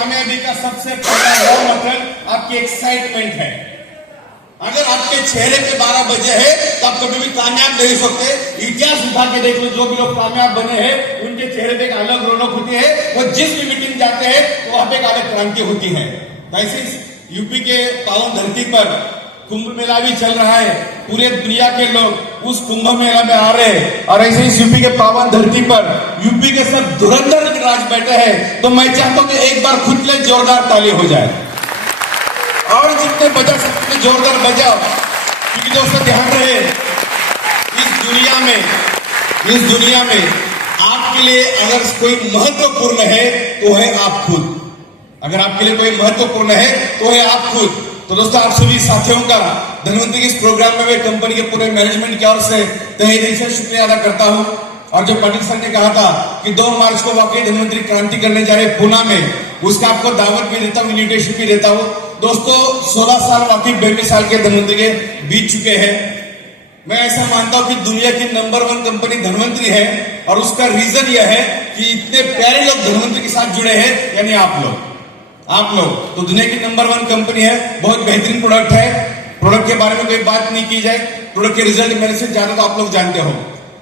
कामयाबी का सबसे पहला रॉ मटेरियल आपकी एक्साइटमेंट है। अगर आपके चेहरे पे 12 बजे है तो आप कभी भी कामयाब नहीं हो सकते। इतिहास उठा के देख लो, जो भी लोग कामयाब बने हैं उनके चेहरे पे एक अलग रौनक होती है। वो जिस भी मीटिंग जाते हैं तो वहां पे एक अलग क्रांति होती है। वैसे यूपी के पावन धरती पर कुंभ मेला भी चल रहा है। पूरे दुनिया के लोग उस कुंभ मेला में आ रहे हैं और ऐसे ही यूपी के पावन धरती पर यूपी के सब धुरंधर राज बैठे हैं। तो मैं चाहता हूं कि एक बार खुद के जोरदार ताली हो जाए और जितने बजा सकते जोरदार बजाओ। क्योंकि दोस्तों ध्यान रहे, इस दुनिया में आपके लिए अगर कोई महत्वपूर्ण है तो है आप खुद। अगर आपके लिए कोई महत्वपूर्ण है तो है आप खुद। तो दोस्तों आप सभी साथियों का धनवंतरी के इस प्रोग्राम में मैं कंपनी के पूरे मैनेजमेंट की ओर से तहे दिल से शुक्रिया अदा करता हूं। और जो पाटिल सर ने कहा था कि 2 मार्च को वाकई धनवंतरी क्रांति करने जा रहे पुणे में, उसका आपको दावत भी देता हूं, इन्विटेशन भी देता हूं। दोस्तों 16 साल वाकई बेमिसाल के धनवंतरी के बीत चुके हैं। मैं ऐसा मानता हूं कि दुनिया की नंबर 1 कंपनी धनवंतरी है और उसका रीजन यह है कि इतने प्यारे लोग धनवंतरी के साथ जुड़े हैं, यानी आप लोग। तो दुनिया की नंबर 1 कंपनी है, बहुत बेहतरीन प्रोडक्ट है। प्रोडक्ट के बारे में कोई बात नहीं की जाए, प्रोडक्ट के रिजल्ट मेरे से ज्यादा तो आप लोग जानते हो।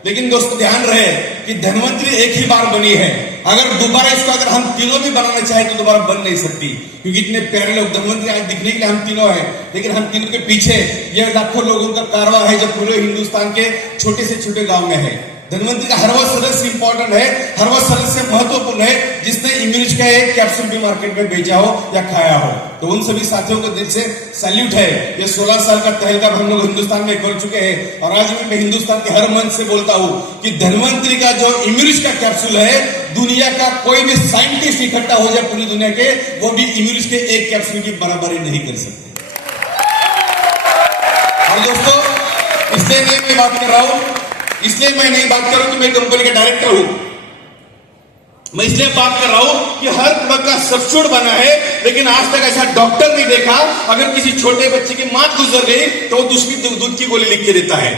लेकिन दोस्तों ध्यान रहे कि धनवंतरी एक ही बार बनी है। अगर दोबारा इसको अगर हम तीनों भी बनाना चाहें तो दोबारा बन नहीं सकती, क्योंकि इतने प्यारे लोग धनवंतरी आज दिखने के लिए हम तीनों हैं, लेकिन हम तीनों के पीछे ये लाखों लोगों का कारवां है जो पूरे हिंदुस्तान के छोटे से छोटे गांव में है। धनवंतरी का हर वो सदस्य इंपॉर्टेंट है, हर वो सदस्य महत्वपूर्ण है जिसने इम्यूनिज का एक कैप्सूल भी मार्केट में बेचा हो या खाया हो। तो उन सभी साथियों को दिल से सैल्यूट है। ये 16 साल का तहलका हम लोग हिंदुस्तान में कर चुके हैं और आज भी मैं हिंदुस्तान के हर मंच से बोलता हूं कि धनवंतरी का जो इम्यूनिज का कैप्सूल है, दुनिया का कोई भी साइंटिस्ट इकट्ठा हो जाए पूरी दुनिया के, वो भी इम्यूनिज के एक कैप्सूल की बराबरी नहीं कर सकते। और दोस्तों इसलिए मैं बात कर रहा हूं, इसलिए मैं नहीं बात कर रहा हूं कि मैं कंपनी का डायरेक्टर हूं। मैं इसलिए बात कर रहा हूं कि हर प्रोडक्ट का सब्स्टिट्यूट बना है, लेकिन आज तक ऐसा डॉक्टर नहीं देखा अगर किसी छोटे बच्चे की मां गुजर गई तो वो दूसरी दूध की गोली लिख के देता है।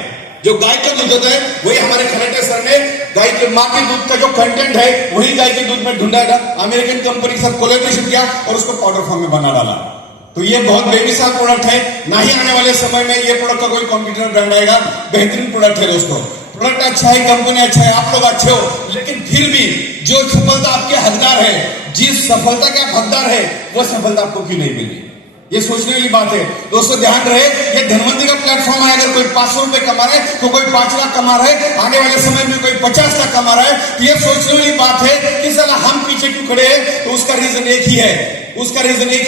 जो गाय का दूध होता है वही हमारे खलेटे सर ने गाय के मां के दूध का जो कंटेंट है वही गाय के दूध में ढूंढा, अमेरिकन कंपनी के साथ कोलैबोरेशन किया और उसको पाउडर फॉर्म में बना डाला। तो ये बहुत बेमिसाल प्रोडक्ट है। ना ही आने वाले समय में ये प्रोडक्ट का कोई कॉम्पिटिटर ब्रांड आएगा। बेहतरीन प्रोडक्ट है दोस्तों, प्रोडक्ट अच्छा है, कंपनी अच्छा है, आप लोग अच्छे हो, लेकिन फिर भी जो सफलता आपके हकदार है, जिस सफलता के आप हकदार है, वो सफलता आपको क्यों नहीं मिली? ये सोचने वाली बात है। दोस्तों ध्यान रहे, ये धनवंतरी का प्लेटफॉर्म है। अगर कोई 500 रुपए कमा रहा है तो कोई 5 लाख कमा रहा है, आने वाले समय में कोई 50 लाख कमा रहा है, तो ये सोचने वाली बात है कि साला हम पीछे क्यों खड़े हैं? तो उसका रीजन एक ही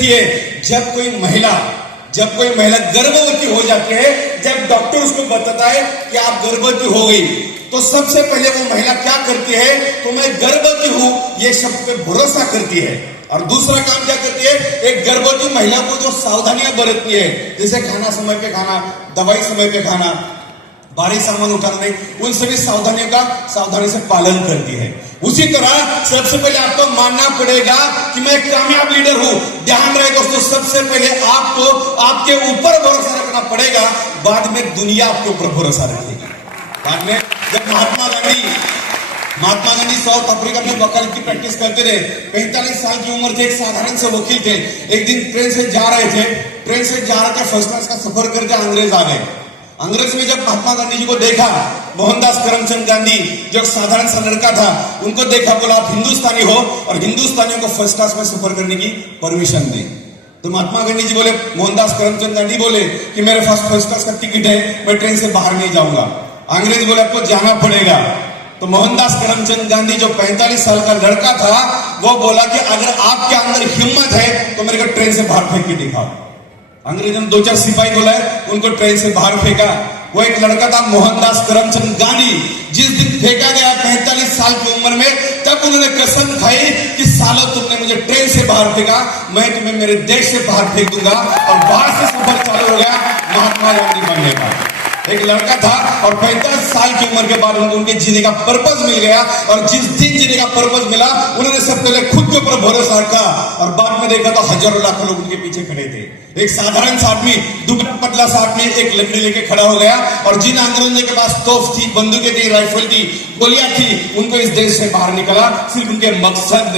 है, जब कोई महिला गर्भवती हो जाती है, जब डॉक्टर उसको बताता है कि आप गर्भवती हो गई, तो सबसे पहले वो महिला क्या करती है? तो मैं गर्भवती हूं ये शब्द पे भरोसा करती है। और दूसरा काम क्या करती है? एक गर्भवती महिला को जो सावधानियां बरतनी है, जैसे खाना समय पे खाना, दवाई समय पे खाना, भारी सामान उठाना नहीं, उन सभी सावधानियों का सावधानी से पालन करती है। उसी तरह सबसे पहले आपको मानना पड़ेगा कि मैं एक कामयाब लीडर हूं। ध्यान रहे दोस्तों, सबसे पहले आपको आपके ऊपर भरोसा रखना पड़ेगा, बाद में दुनिया आपके ऊपर भरोसा रखेगी। बाद में जब महात्मा गांधी साउथ अफ्रीका में वकालत की प्रैक्टिस करते रहे, 45 साल की उम्र थे, एक साधारण से वकील थे। एक दिन ट्रेन से जा रहे थे, फर्स्ट क्लास का सफर करके अंग्रेज आ गए। अंग्रेज में जब महात्मा गांधी जी को देखा, मोहनदास करमचंद गांधी जो एक साधारण सा लड़का था, उनको देखा, बोला आप हिंदुस्तानी हो और हिंदुस्तानियों को फर्स्ट क्लास में सफर करने की परमिशन दें। तो महात्मा गांधी जी बोले, मोहनदास करमचंद गांधी बोले कि मेरे पास फर्स्ट क्लास का टिकट है, मैं ट्रेन से बाहर नहीं जाऊंगा। अंग्रेज बोले आपको जाना पड़ेगा। तो मोहनदास करमचंद गांधी जो 45 साल का लड़का था, वो बोला कि अगर आपके अंदर हिम्मत है तो मेरे को ट्रेन से बाहर फेंक के दिखाओ। अंग्रेजों ने 2-4 सिपाही बोला, उनको ट्रेन से बाहर फेंका। वो एक लड़का था मोहनदास करमचंद गांधी, जिस दिन फेंका गया 45 साल की उम्र में, तब उन्होंने कसम खाई कि सालों तुमने मुझे ट्रेन से बाहर फेंका, मैं तुम्हें मेरे देश से बाहर फेंक दूंगा। और बाहर से सफर चालू हो गया महात्मा गांधी बनने का। एक लड़का था और 45 साल की उम्र के बाद उनके जीने का पर्पस मिल गया। और जिस दिन जीने का पर्पस मिला, उन्होंने सब पहले खुद के ऊपर भरोसा रखा और बाद में देखा तो हजारों लाखों लोग उनके पीछे खड़े थे। एक साधारण सा आदमी, दुबला पतला सा आदमी एक लकड़ी लेके खड़ा हो गया और जिन अंग्रेजों के पास तोप थी, बंदूकें थी, राइफल थी, गोलियां थी, उनको इस देश से बाहर निकला सिर्फ उनके मकसद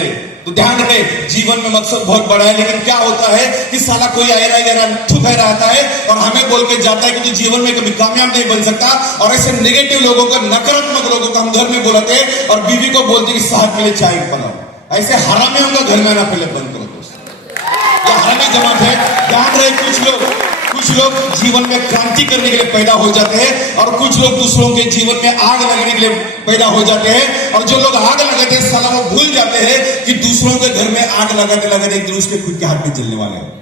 तो ध्यान रहे, जीवन में मकसद बहुत बड़ा है, लेकिन क्या होता है कि साला कोई आया आता है और हमें बोल के जाता है कि तू जीवन में कभी कामयाब नहीं बन सकता। और ऐसे नेगेटिव लोगों को, नकारात्मक लोगों को हम घर में बुलाते हैं और बीवी को बोलते कि साहब के लिए चाय बनाओ। ऐसे हरामियों का घर में आना पहले बंद करो दोस्तों, ये हरामी जमात है। ध्यान रहे, कुछ लोग जीवन में क्रांति करने के लिए पैदा हो जाते हैं और कुछ लोग दूसरों के जीवन में आग लगाने के लिए पैदा हो जाते हैं। और जो लोग आग लगाते हैं साला वो भूल जाते हैं कि दूसरों के घर में आग लगाते लगाते एक दिन उसके खुद के हाथ में जलने वाले हैं।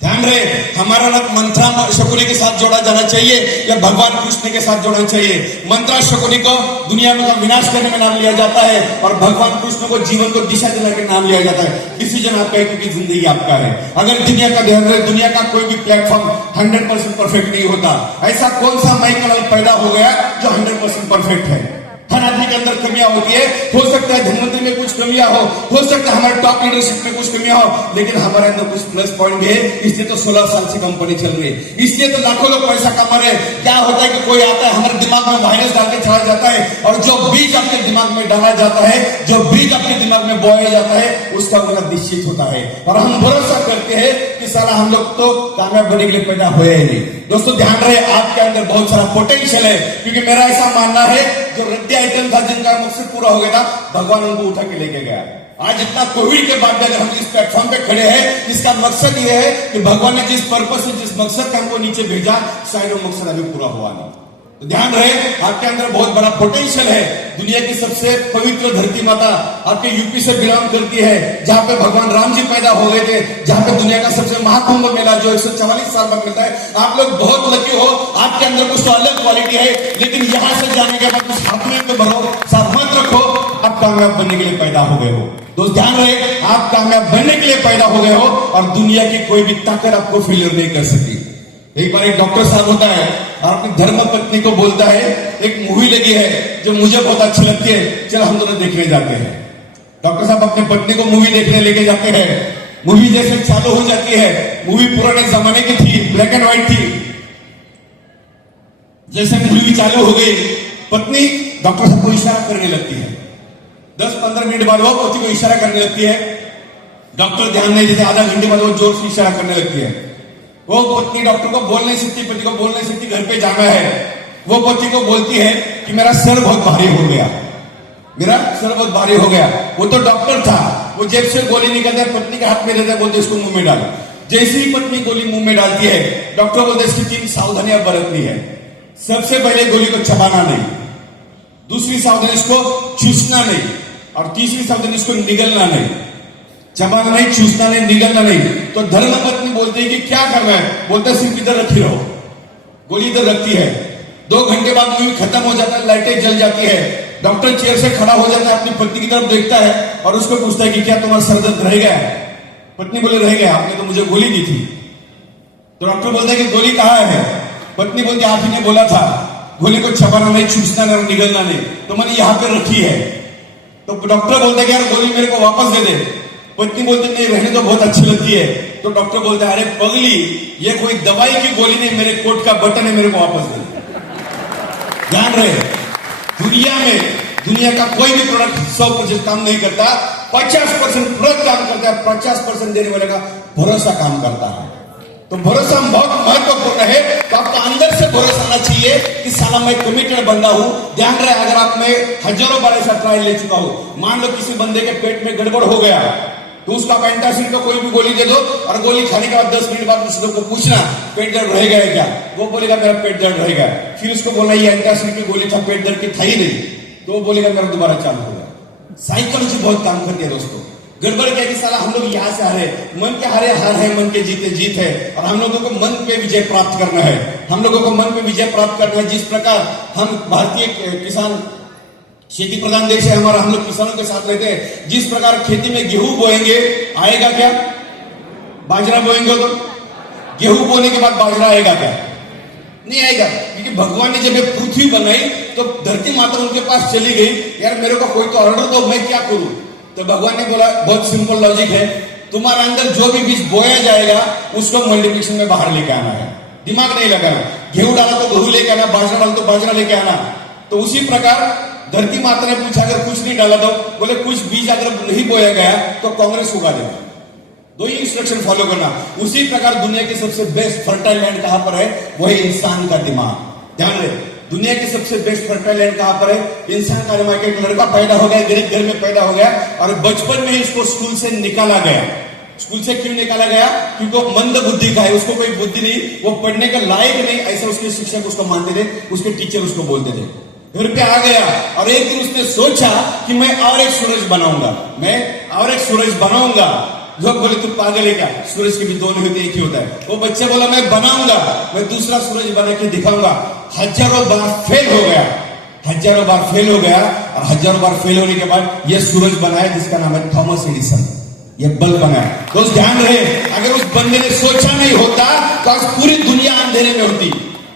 ध्यान रहे, हमारा रथ मंत्रा शकुनी के साथ जोड़ा जाना चाहिए या भगवान कृष्ण के साथ जोड़ना चाहिए। मंत्रा शकुनी को दुनिया में विनाश करने में नाम लिया जाता है और भगवान कृष्ण को जीवन को दिशा देने के नाम लिया जाता है। डिसीजन आपका है क्योंकि जिंदगी आपका है। अगर दुनिया का ध्यान रहे, दुनिया का कोई भी प्लेटफॉर्म 100% परफेक्ट नहीं होता। ऐसा कौन सा माइकल पैदा हो गया जो 100% परफेक्ट है? हर आदमी के अंदर कमियां होती है। हो सकता है धनवंतरी में कुछ कमियां हो सकता है हमारे टॉप लीडरशिप में कुछ कमियां हो, लेकिन हमारे अंदर कुछ प्लस पॉइंट है। इसलिए तो 16 साल से कंपनी चल रही है, इसलिए तो लाखों लोग पैसा कमा रहे हैं। क्या होता है कि कोई आता है हमारे दिमाग में वायरस डाल के चला जाता है और जो बीज आपके दिमाग में डाला जाता है, जो बीज आपके दिमाग में बोया जाता है, उसका मतलब निश्चित होता है। और हम भरोसा करते हैं कि साला हम लोग तो कामयाब बनने के लिए पैदा हुए ही नहीं। दोस्तों ध्यान रहे, आपके अंदर बहुत सारा पोटेंशियल है, क्योंकि मेरा ऐसा मानना है जो रद्दी आइटम था जिनका मकसद पूरा हो गया था, भगवान उनको उठा के लेके गया। आज इतना कोविड के बाद भी अगर हम इस प्लेटफॉर्म पे खड़े हैं, इसका मकसद ये है कि भगवान ने जिस पर्पस से, जिस मकसद का हमको नीचे भेजा, शायद वो मकसद अभी पूरा हुआ नहीं। तो ध्यान रहे, आपके अंदर बहुत बड़ा पोटेंशियल है। दुनिया की सबसे पवित्र धरती माता आपके यूपी से बिलोंग करती है, जहां पे भगवान राम जी पैदा हो गए थे, जहां पे दुनिया का सबसे महाकुंभ मेला जो 144 साल बाद मिलता है। आप लोग बहुत लकी हो, आपके अंदर कुछ तो अलग क्वालिटी है, लेकिन यहां से जाने के बाद कुछ हाथ में तो भरो, साथ मत रखो, आप कामयाब बनने के लिए पैदा हो गए हो। दोस्त ध्यान रहे, आप कामयाब बनने के लिए पैदा हो गए हो और दुनिया की कोई भी ताकत आपको फेलियर नहीं कर सकती। एक बार एक डॉक्टर साहब होता है और अपनी धर्म पत्नी को बोलता है, एक मूवी लगी है जो मुझे बहुत अच्छी लगती है, चल हम दोनों देखने जाते हैं। डॉक्टर साहब अपनी पत्नी को मूवी देखने लेके जाते हैं। मूवी जैसे चालू हो जाती है, मूवी पुराने जमाने की थी, ब्लैक एंड व्हाइट थी। जैसे मूवी चालू हो गई, पत्नी डॉक्टर साहब को इशारा करने लगती है। 10-15 मिनट बाद वो पति को इशारा करने लगती है। डॉक्टर ध्यान नहीं देते, आधा घंटे बाद वो जोर से इशारा करने लगती है। वो पत्नी डॉक्टर को बोल नहीं सकती, पति को बोल नहीं सकती, घर पे जाना है। वो पति को बोलती है कि मेरा सर बहुत भारी हो गया, मेरा सर बहुत भारी हो गया। वो तो डॉक्टर था, वो जेब से गोली निकलता है, पत्नी के हाथ में देता है, बोलते इसको मुंह में डाल। जैसे ही पत्नी गोली मुंह में डालती है, डॉक्टर बोलते इसकी 3 सावधानियां बरतनी है। सबसे पहले गोली को चबाना नहीं, दूसरी सावधानी इसको चूसना नहीं, और तीसरी सावधानी इसको निगलना नहीं। चबाना नहीं, चूसना नहीं, निगलना नहीं। तो धर्म पत्नी बोलती है कि क्या करना है, बोलते सिर्फ इधर रखी रहो। गोली इधर रखती है। 2 घंटे बाद मूवी खत्म हो जाता है, लाइटें जल जाती है। डॉक्टर चेयर से खड़ा हो जाता है, अपनी पत्नी की तरफ देखता है और उसको पूछता है कि क्या तुम्हारा सर दर्द रह गया? पत्नी बोले रह गया, आपने तो मुझे गोली दी थी। तो डॉक्टर बोलता है कि गोली कहाँ है? पत्नी बोलती आप ही ने बोला था गोली को चबाना नहीं, चूसना नहीं, निगलना नहीं, तो मैंने यहां पे रखी है। तो डॉक्टर बोलता है कि यार गोली मेरे को वापस दे दे। पत्नी बोलती नहीं, रहने तो बहुत अच्छी लगती है। तो डॉक्टर बोलता है अरे पगली, ये कोई दवाई की गोली नहीं, मेरे कोट का बटन है, मेरे को वापस दे। ध्यान रहे, दुनिया का कोई भी प्रोडक्ट 100% काम नहीं करता, 50% प्रोडक्ट काम करता है, 50% देने वाले का भरोसा काम करता है। तो भरोसा बहुत महत्वपूर्ण है। तो आपका अंदर से भरोसा आना चाहिए कि साला मैं कमिटेड बंदा हूं। ध्यान रहे, अगर आप मैं हजारों बार ऐसा ट्रायल ले चुका हूं। मान लो किसी बंदे के पेट में गड़बड़ हो गया, तो उसको आप एंटासिड का कोई भी गोली दे दो और गोली खाने के बाद 10 मिनट बाद उसको पूछना पेट दर्द रहेगा क्या? वो बोलेगा मेरा पेट दर्द रहेगा। फिर उसको बोलना ये एंटासिड की गोली था, पेट दर्द की था ही नहीं, तो वो बोलेगा मेरा दोबारा चालू होगा। साइकोलॉजी बहुत काम करती है दोस्तों। गड़बड़ क्या कि साला हम लोग यहां से हारे, मन के हारे हार है, मन के जीते जीत है। और हम लोगों को मन पे विजय प्राप्त करना है, हम लोगों को मन पे विजय प्राप्त करना है। जिस प्रकार हम भारतीय किसान खेती प्रधान देश है हमारा, हम लोग किसानों के साथ रहते हैं। जिस प्रकार खेती में गेहूं बोएंगे, आएगा क्या? बाजरा बोएंगे तो गेहूं बोने के बाद बाजरा आएगा क्या? नहीं आएगा, क्योंकि भगवान ने जब ये पृथ्वी बनाई तो धरती माता उनके पास चली गई, यार मेरे को कोई तो ऑर्डर दो, मैं क्या करूं? तो भगवान ने बोला, बहुत सिंपल लॉजिक है, तुम्हारे अंदर जो भी बीज बोया जाएगा उसको मल्टीप्लिकेशन में बाहर लेके आना है, दिमाग नहीं लगाना। गेहूं डाला तो गेहूं लेके आना, बाजरा डाला तो बाजरा लेके आना। तो उसी प्रकार धरती माता ने पूछा अगर कुछ नहीं डाला तो बोले कुछ बीज अगर नहीं बोया गया तो कांग्रेस उगा देगा। दो ही इंस्ट्रक्शन फॉलो करना। उसी प्रकार दुनिया की सबसे बेस्ट फर्टाइल लैंड कहां पर है? वही इंसान का दिमाग। ध्यान रहे, दुनिया की सबसे बेस्ट फर्टाइल लैंड कहां पर है? इंसान का दिमाग। एक लड़का पैदा हो गया, गरीब घर में पैदा हो गया और बचपन में इसको स्कूल से निकाला गया। स्कूल से क्यों निकाला गया? क्योंकि वो मंद बुद्धि का है, उसको कोई बुद्धि नहीं, वो पढ़ने के लायक नहीं, ऐसा उसके शिक्षक उसको मानते थे, उसके टीचर उसको बोलते थे। घर पे आ गया और एक दिन उसने सोचा कि मैं और एक सूरज बनाऊंगा, मैं और एक सूरज बनाऊंगा। लोग बोले तू पागल है क्या, सूरज के भी दो नहीं होते, एक ही होता है। वो बच्चा बोला मैं बनाऊंगा, मैं दूसरा सूरज बना के दिखाऊंगा। हजारों बार फेल हो गया, हजारों बार फेल हो गया और हजारों बार फेल होने के बाद यह सूरज बनाया जिसका नाम है थॉमस एडिसन। ये बल्ब बनाया। तो ध्यान रहे, अगर उस बंदे ने सोचा नहीं होता तो आज पूरी दुनिया अंधेरे में होती,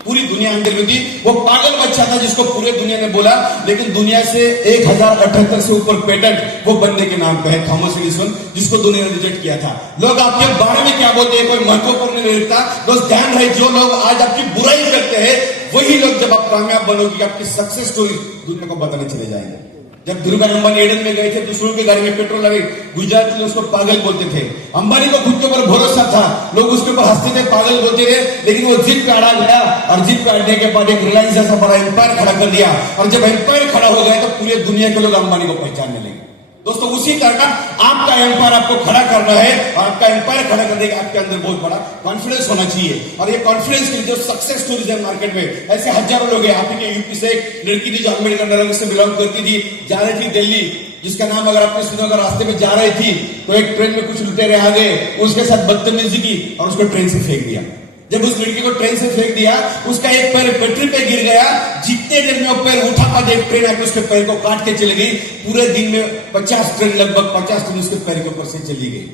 पूरी दुनिया अंधेरे में होती। वो पागल बच्चा था जिसको पूरे दुनिया ने बोला, लेकिन दुनिया से 1078 से ऊपर पेटेंट वो बंदे के नाम पे है, थॉमस एडिसन, जिसको दुनिया ने रिजेक्ट किया था। लोग आपके बारे में क्या बोलते हैं कोई महत्वपूर्ण नहीं रखता। दोस्त ध्यान रहे, जो लोग आज आपकी बुराई करते हैं वही लोग जब आप कामयाब बनोगे आपकी सक्सेस स्टोरी दुनिया को बताने चले जाएंगे। जब धीरूभाई अंबानी एडन में गए थे, दूसरों की गाड़ी में पेट्रोल लगे, गुजरात में उसको पागल बोलते थे। अंबानी को खुद के ऊपर भरोसा था, लोग उसके ऊपर हंसते थे, पागल बोलते थे, लेकिन वो जीप पे अड़ा गया और जीप पे अड़ने के बाद एक रिलायंस जैसा बड़ा एम्पायर खड़ा कर दिया। और जब एम्पायर खड़ा हो गया तो पूरे दुनिया के लोग अंबानी को पहचानने लगे। दोस्तों उसी तरह आपका एम्पायर आपको खड़ा करना है और आपका एम्पायर खड़ा करने का आपके अंदर बहुत बड़ा कॉन्फिडेंस होना चाहिए। और ये कॉन्फिडेंस की जो सक्सेस स्टोरीज है मार्केट में, ऐसे हजारों लोग हैं। आप के यूपी से एक लड़की थी जो अम्बेडकर नगर से बिलोंग करती थी, जा रही थी दिल्ली, जिसका नाम अगर आपने सुना होगा, रास्ते में जा रही थी तो एक ट्रेन में कुछ लुटेरे आ गए, उसके साथ बदतमीजी की और उसको ट्रेन से फेंक दिया। जब उस लड़की को ट्रेन से फेंक दिया, उसका एक पैर पटरी पे गिर गया। जितने देर में वो पैर उठा पाते एक ट्रेन आके उसके पैर को काट के चली गई। पूरे दिन में 50 ट्रेन, लगभग 50 ट्रेन उसके पैर के ऊपर से चली गई।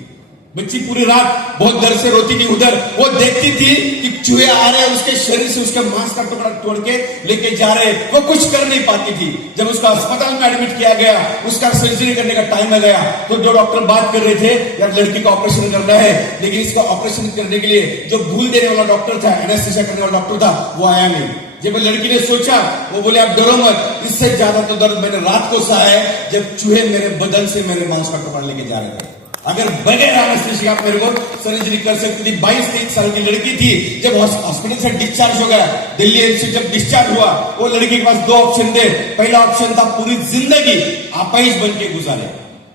बच्ची पूरी रात बहुत डर से रोती थी। उधर वो देखती थी कि चूहे आ रहे हैं, उसके शरीर से उसके मांस का टुकड़ा तोड़ के लेके जा रहे, वो कुछ कर नहीं पाती थी। जब उसका अस्पताल में एडमिट किया गया, उसका सर्जरी करने का टाइम आ गया, तो जो डॉक्टर बात कर रहे थे यार लड़की का ऑपरेशन करना है, लेकिन इसका ऑपरेशन करने के लिए जो भूल देने वाला डॉक्टर था, एनेस्थीसिया करने वाला डॉक्टर था, वो आया नहीं। जब लड़की ने सोचा, वो बोले आप डरो मत, इससे ज्यादा तो दर्द मैंने रात को सहा है जब चूहे मेरे बदन से मेरे मांस का टुकड़ा लेके जा रहे थे। अगर बगैर एनेस्थीसिया आप मेरे को सर्जरी कर सकती थी। 22-23 साल की लड़की थी। जब हॉस्पिटल से डिस्चार्ज हो गया, दिल्ली एम्स से जब डिस्चार्ज हुआ, वो लड़की के पास दो ऑप्शन थे। पहला ऑप्शन था पूरी जिंदगी अपाहिज बन के गुजारे,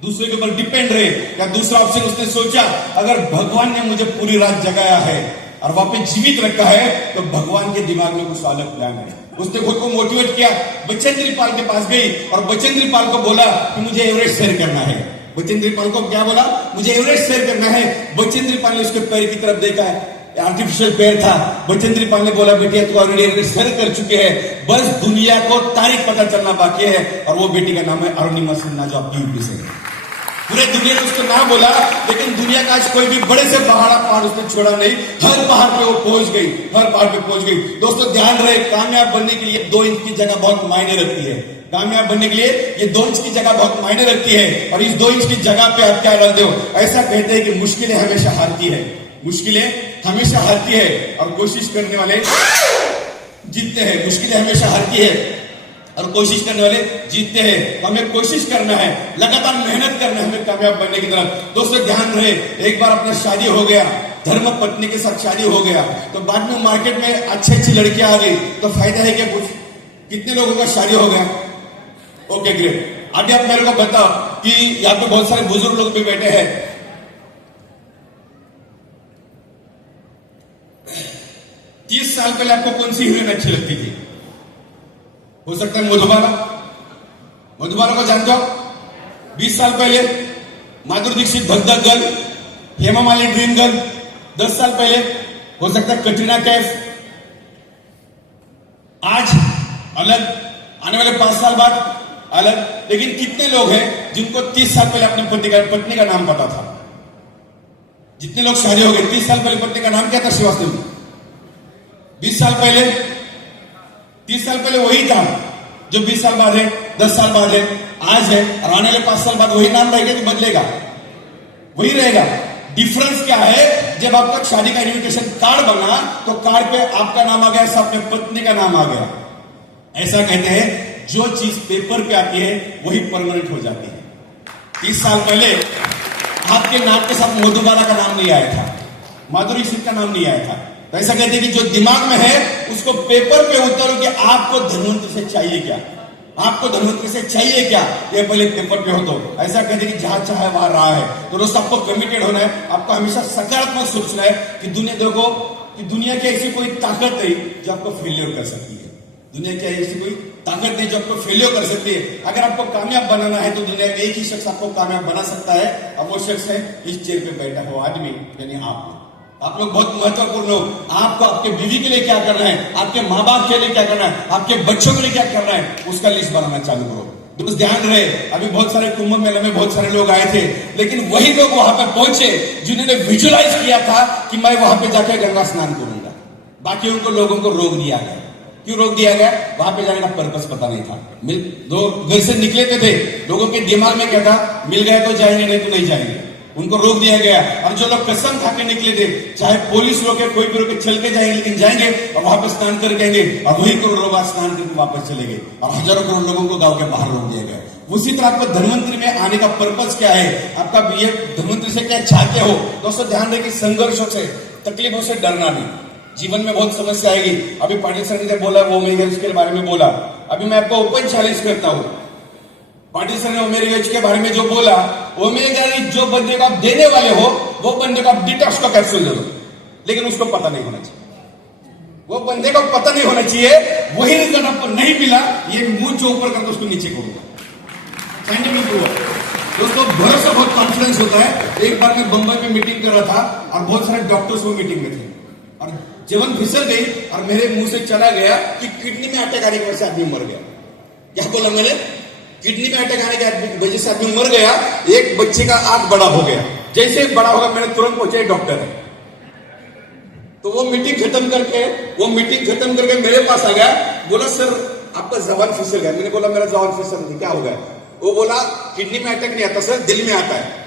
दूसरे के ऊपर डिपेंड रहे, या दूसरा ऑप्शन उसने सोचा अगर भगवान ने मुझे पूरी रात जगाया है और वापस जीवित रखा है तो भगवान के दिमाग में कुछ अलग प्लान है। उसने खुद को मोटिवेट किया, बचेंद्री पाल के पास गई और बचेंद्री पाल को बोला कि मुझे एवरेस्ट सैर करना है। बचेंद्री पाल को क्या बोला? मुझे एवरेस्ट सैर करना है। बचेंद्री पाल ने उसके पैर की तरफ देखा है, आर्टिफिशियल पैर था। बचेंद्री पाल ने बोला बेटिया तू ऑलरेडी एवरेस्ट सैर कर चुके हैं, बस दुनिया को तारीख पता चलना बाकी है। और वो बेटी का नाम है अरुणिमा सिन्हा, जो आपकी यूपी से। पूरे दुनिया ने उसको ना बोला, लेकिन दुनिया का आज कोई भी बड़े से पहाड़ उसने छोड़ा नहीं, हर पहाड़ पे वो पहुंच गई, हर पहाड़ पे पहुंच गई। दोस्तों ध्यान रहे, कामयाब बनने के लिए 2 इंच की जगह बहुत मायने रखती है। कामयाब बनने के लिए ये 2 इंच की जगह बहुत मायने रखती है। और इस 2 इंच की जगह पे आप क्या डालते हो? ऐसा कहते हैं कि मुश्किलें हमेशा हारती है, मुश्किलें हमेशा हारती है और कोशिश करने वाले जीतते हैं। मुश्किलें हमेशा हारती है और कोशिश करने वाले जीतते हैं। तो हमें कोशिश करना है, लगातार मेहनत करना है हमें कामयाब बनने की तरफ। दोस्तों ध्यान रहे, एक बार अपना शादी हो गया, धर्म पत्नी के साथ शादी हो गया, तो बाद में मार्केट में अच्छी लड़कियां आ गई, तो फायदा है क्या कुछ? कितने लोगों का शादी हो गया? Okay great. अभी आप मेरे को बताओ कि यहाँ पे बहुत सारे बुजुर्ग लोग भी बैठे हैं। 30 साल पहले आपको कौन सी हीरोइन अच्छी लगती थी? हो सकता है मधुबाला, मधुबाला को जानते हो? 20 साल पहले माधुरी दीक्षित धक धक girl, Hema Malini dream girl. 10 साल पहले हो सकता है कटरीना कैफ। आज अलग, आने वाले 5 साल बाद अलग। लेकिन कितने लोग हैं जिनको 30 साल पहले अपनी पत्नी का नाम पता था? जितने लोग शादी हो गए, 30 साल पहले पत्नी का नाम क्या था? श्रीवास्तव। 20 साल पहले, 30 साल पहले वही था जो 20 साल बाद है, 10 साल बाद है, आज है, और आने वाले 5 साल बाद वही नाम रहेगा कि बदलेगा? वही रहेगा। डिफरेंस क्या है? जब आपका शादी का इन्विटेशन कार्ड बना तो कार्ड पे आपका नाम आ गया, साथ में पत्नी का नाम आ गया। ऐसा कहते हैं जो चीज पेपर पे आती है वही परमानेंट हो जाती है। 30 साल पहले आपके नाम के साथ मधुबाला का नाम नहीं आया था, माधुरी सिंह का नाम नहीं आया था। तो ऐसा कहते हैं कि जो दिमाग में है उसको पेपर पे उतारो कि आपको धनवंतरी से चाहिए क्या, आपको धनवंतरी से चाहिए क्या, ये पहले पेपर पे हो। तो ऐसा कहते हैं कि जहां चाहे वहां रहा है। तो दोस्तों आपको कमिटेड होना है, आपको हमेशा सकारात्मक सोचना है कि दुनिया देखो कि दुनिया की ऐसी कोई ताकत नहीं जो आपको फेलियर कर सकती है। दुनिया की ऐसी कोई ताकत नहीं जो आपको फेलियर कर सकती है। अगर आपको कामयाब बनाना है तो दुनिया में एक ही शख्स आपको कामयाब बना सकता है, अब वो शख्स है इस चेयर पे बैठा हो आदमी, यानी आप लोग बहुत महत्वपूर्ण हो। आपको आपके बीवी के लिए क्या करना है, आपके माँ बाप के लिए क्या करना है, आपके बच्चों के लिए क्या करना है, उसका लिस्ट बनाना चालू करो। दोस्त ध्यान रहे, अभी बहुत सारे कुंभ मेले में बहुत सारे लोग आए थे, लेकिन वही लोग वहां पे पहुंचे जिन्होंने विजुअलाइज किया था कि मैं वहां पे जाकर गंगा स्नान करूंगा। बाकी उनको लोगों को रोक दिया गया। क्यों रोक दिया गया? वहां पे जाने का पर्पस पता नहीं था। दो घर से निकले थे, लोगों के दिमाग में क्या था, मिल गए तो जाएंगे नहीं तो नहीं जाएंगे, उनको रोक दिया गया। और जो लोग कसम खा के निकले थे, चाहे पुलिस रोके कोई भी रोके, चल के जाएंगे लेकिन जाएंगे और वहां पे स्नान करके आएंगे, और वही करोड़ लोग स्नान करके वापस चले गए और हजारों करोड़ लोगों को गांव के बाहर रोक दिया गया। उसी तरह आपको धनवंतरी में आने का पर्पस क्या है, आपका ये धनवंतरी से क्या चाहते हो? दोस्तों ध्यान रहे कि संघर्षों से, तकलीफों से डरना नहीं। जीवन में बहुत समस्या आएगी। अभी पाटिल सर ने बोला वो ओमेगा के बारे में बोला, अभी मैं आपको ओपन चैलेंज करता हूं। पाटिल सर ने ओमेगा के बारे में जो बोला, ओमेगा जो बंदे को आप देने वाले हो वो बंदे को आप डिटॉक्स का कैप्सूल दे दो, लेकिन उसको पता नहीं होना चाहिए, वो बंदे को पता नहीं होना चाहिए। वही रिजल्ट आपको नहीं मिला, ये मुंह जो ऊपर करके उसको नीचे करूंगा। दोस्तों भरोसा बहुत कॉन्फिडेंस होता है। एक बार मैं बंबई में मीटिंग कर रहा था और बहुत सारे डॉक्टर्स वो मीटिंग में थे और जवन फिसल गई और मेरे मुंह से चला गया कि किडनी में अटैक आने की वजह से आदमी मर गया। क्या बोला मैंने? किडनी में अटैक आने की वजह से आदमी मर गया। एक बच्चे का आंख बड़ा हो गया, जैसे बड़ा होगा मैंने तुरंत पहुंचे डॉक्टर है। तो वो मीटिंग खत्म करके मेरे पास आ गया, बोला सर आपका जबान फिसल गया। मैंने बोला मेरा जबान फिसल नहीं, क्या हो गया? वो बोला किडनी में अटैक नहीं आता सर, दिल में आता है।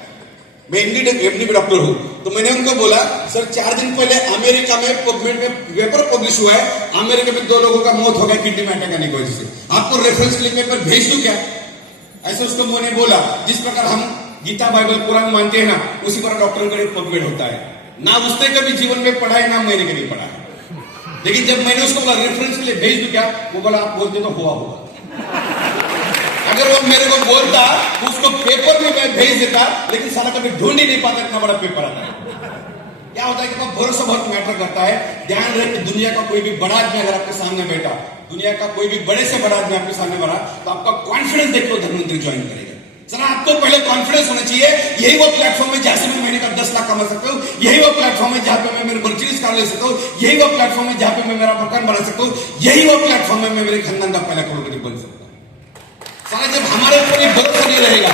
मैं एमडी डॉक्टर हूं। तो मैंने उनको बोला सर 4 दिन पहले अमेरिका में पबमेड में पेपर पब्लिश हुआ है, अमेरिका में 2 लोगों का मौत हो गया किडनी में अटैक आने की वजह से, आपको रेफरेंस लिंक पेपर भेज दूं क्या? ऐसे उसको मैंने बोला। जिस प्रकार हम गीता बाइबल कुरान मानते हैं ना, उसी प्रकार डॉक्टर का पबमेड होता है ना। उसने कभी जीवन में पढ़ा है ना मैंने कभी पढ़ा है, लेकिन जब मैंने उसको बोला रेफरेंस के लिए भेज दूं क्या, वो बोला आप बोलते तो हुआ होगा। अगर वो मेरे को बोलता तो उसको पेपर में मैं भेज देता, लेकिन साला कभी ढूंढ ही नहीं पाता, इतना बड़ा पेपर आता है। क्या होता है कि भरोसा बहुत मैटर करता है। ध्यान रहे कि दुनिया का कोई भी बड़ा आदमी अगर आपके सामने बैठा, दुनिया का कोई भी बड़े से बड़ा आदमी आपके सामने बढ़ा, तो आपका कॉन्फिडेंस देखो धनवंतरी ज्वाइन करेगा। सर आपको पहले कॉन्फिडेंस होना चाहिए। यही वो प्लेटफॉर्म है जहां से मैं महीने का 10 लाख कमा सकता हूँ, यही वो प्लेटफॉर्म है जहां पे मैं मेरे मर्सिडीज कार ले सकता हूँ, यही वो प्लेटफॉर्म है जहां पे मैं मेरा मकान बना सकता हूँ, यही वो प्लेटफॉर्म है मैं मेरे खानदान का पहला करोड़पति बन सकता हूँ। साला जब हमारे ऊपर ही भरोसा नहीं रहेगा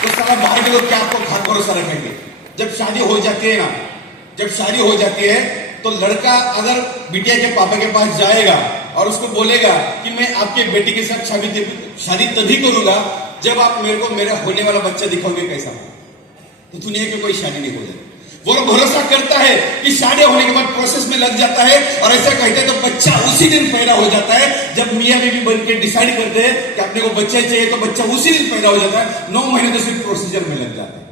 तो साला बाहर के लोग क्या आपको भरोसा रखेंगे? जब शादी हो जाती है ना, जब शादी हो जाती है तो लड़का अगर बिटिया के पापा के पास जाएगा और उसको बोलेगा कि मैं आपके बेटी के साथ शादी तभी करूंगा जब आप मेरे को मेरा होने वाला बच्चा दिखाओगे कैसा, तो दुनिया की कोई शादी नहीं हो जाती। वो भरोसा करता है कि शादी होने के बाद प्रोसेस में लग जाता है और ऐसा कहते हैं तो बच्चा उसी दिन पैदा हो जाता है। जब मियां बीवी बन के डिसाइड करते हैं कि अपने को बच्चा चाहिए तो बच्चा उसी दिन पैदा हो जाता है। 9 महीने तो सिर्फ प्रोसीजर में लग जाता है।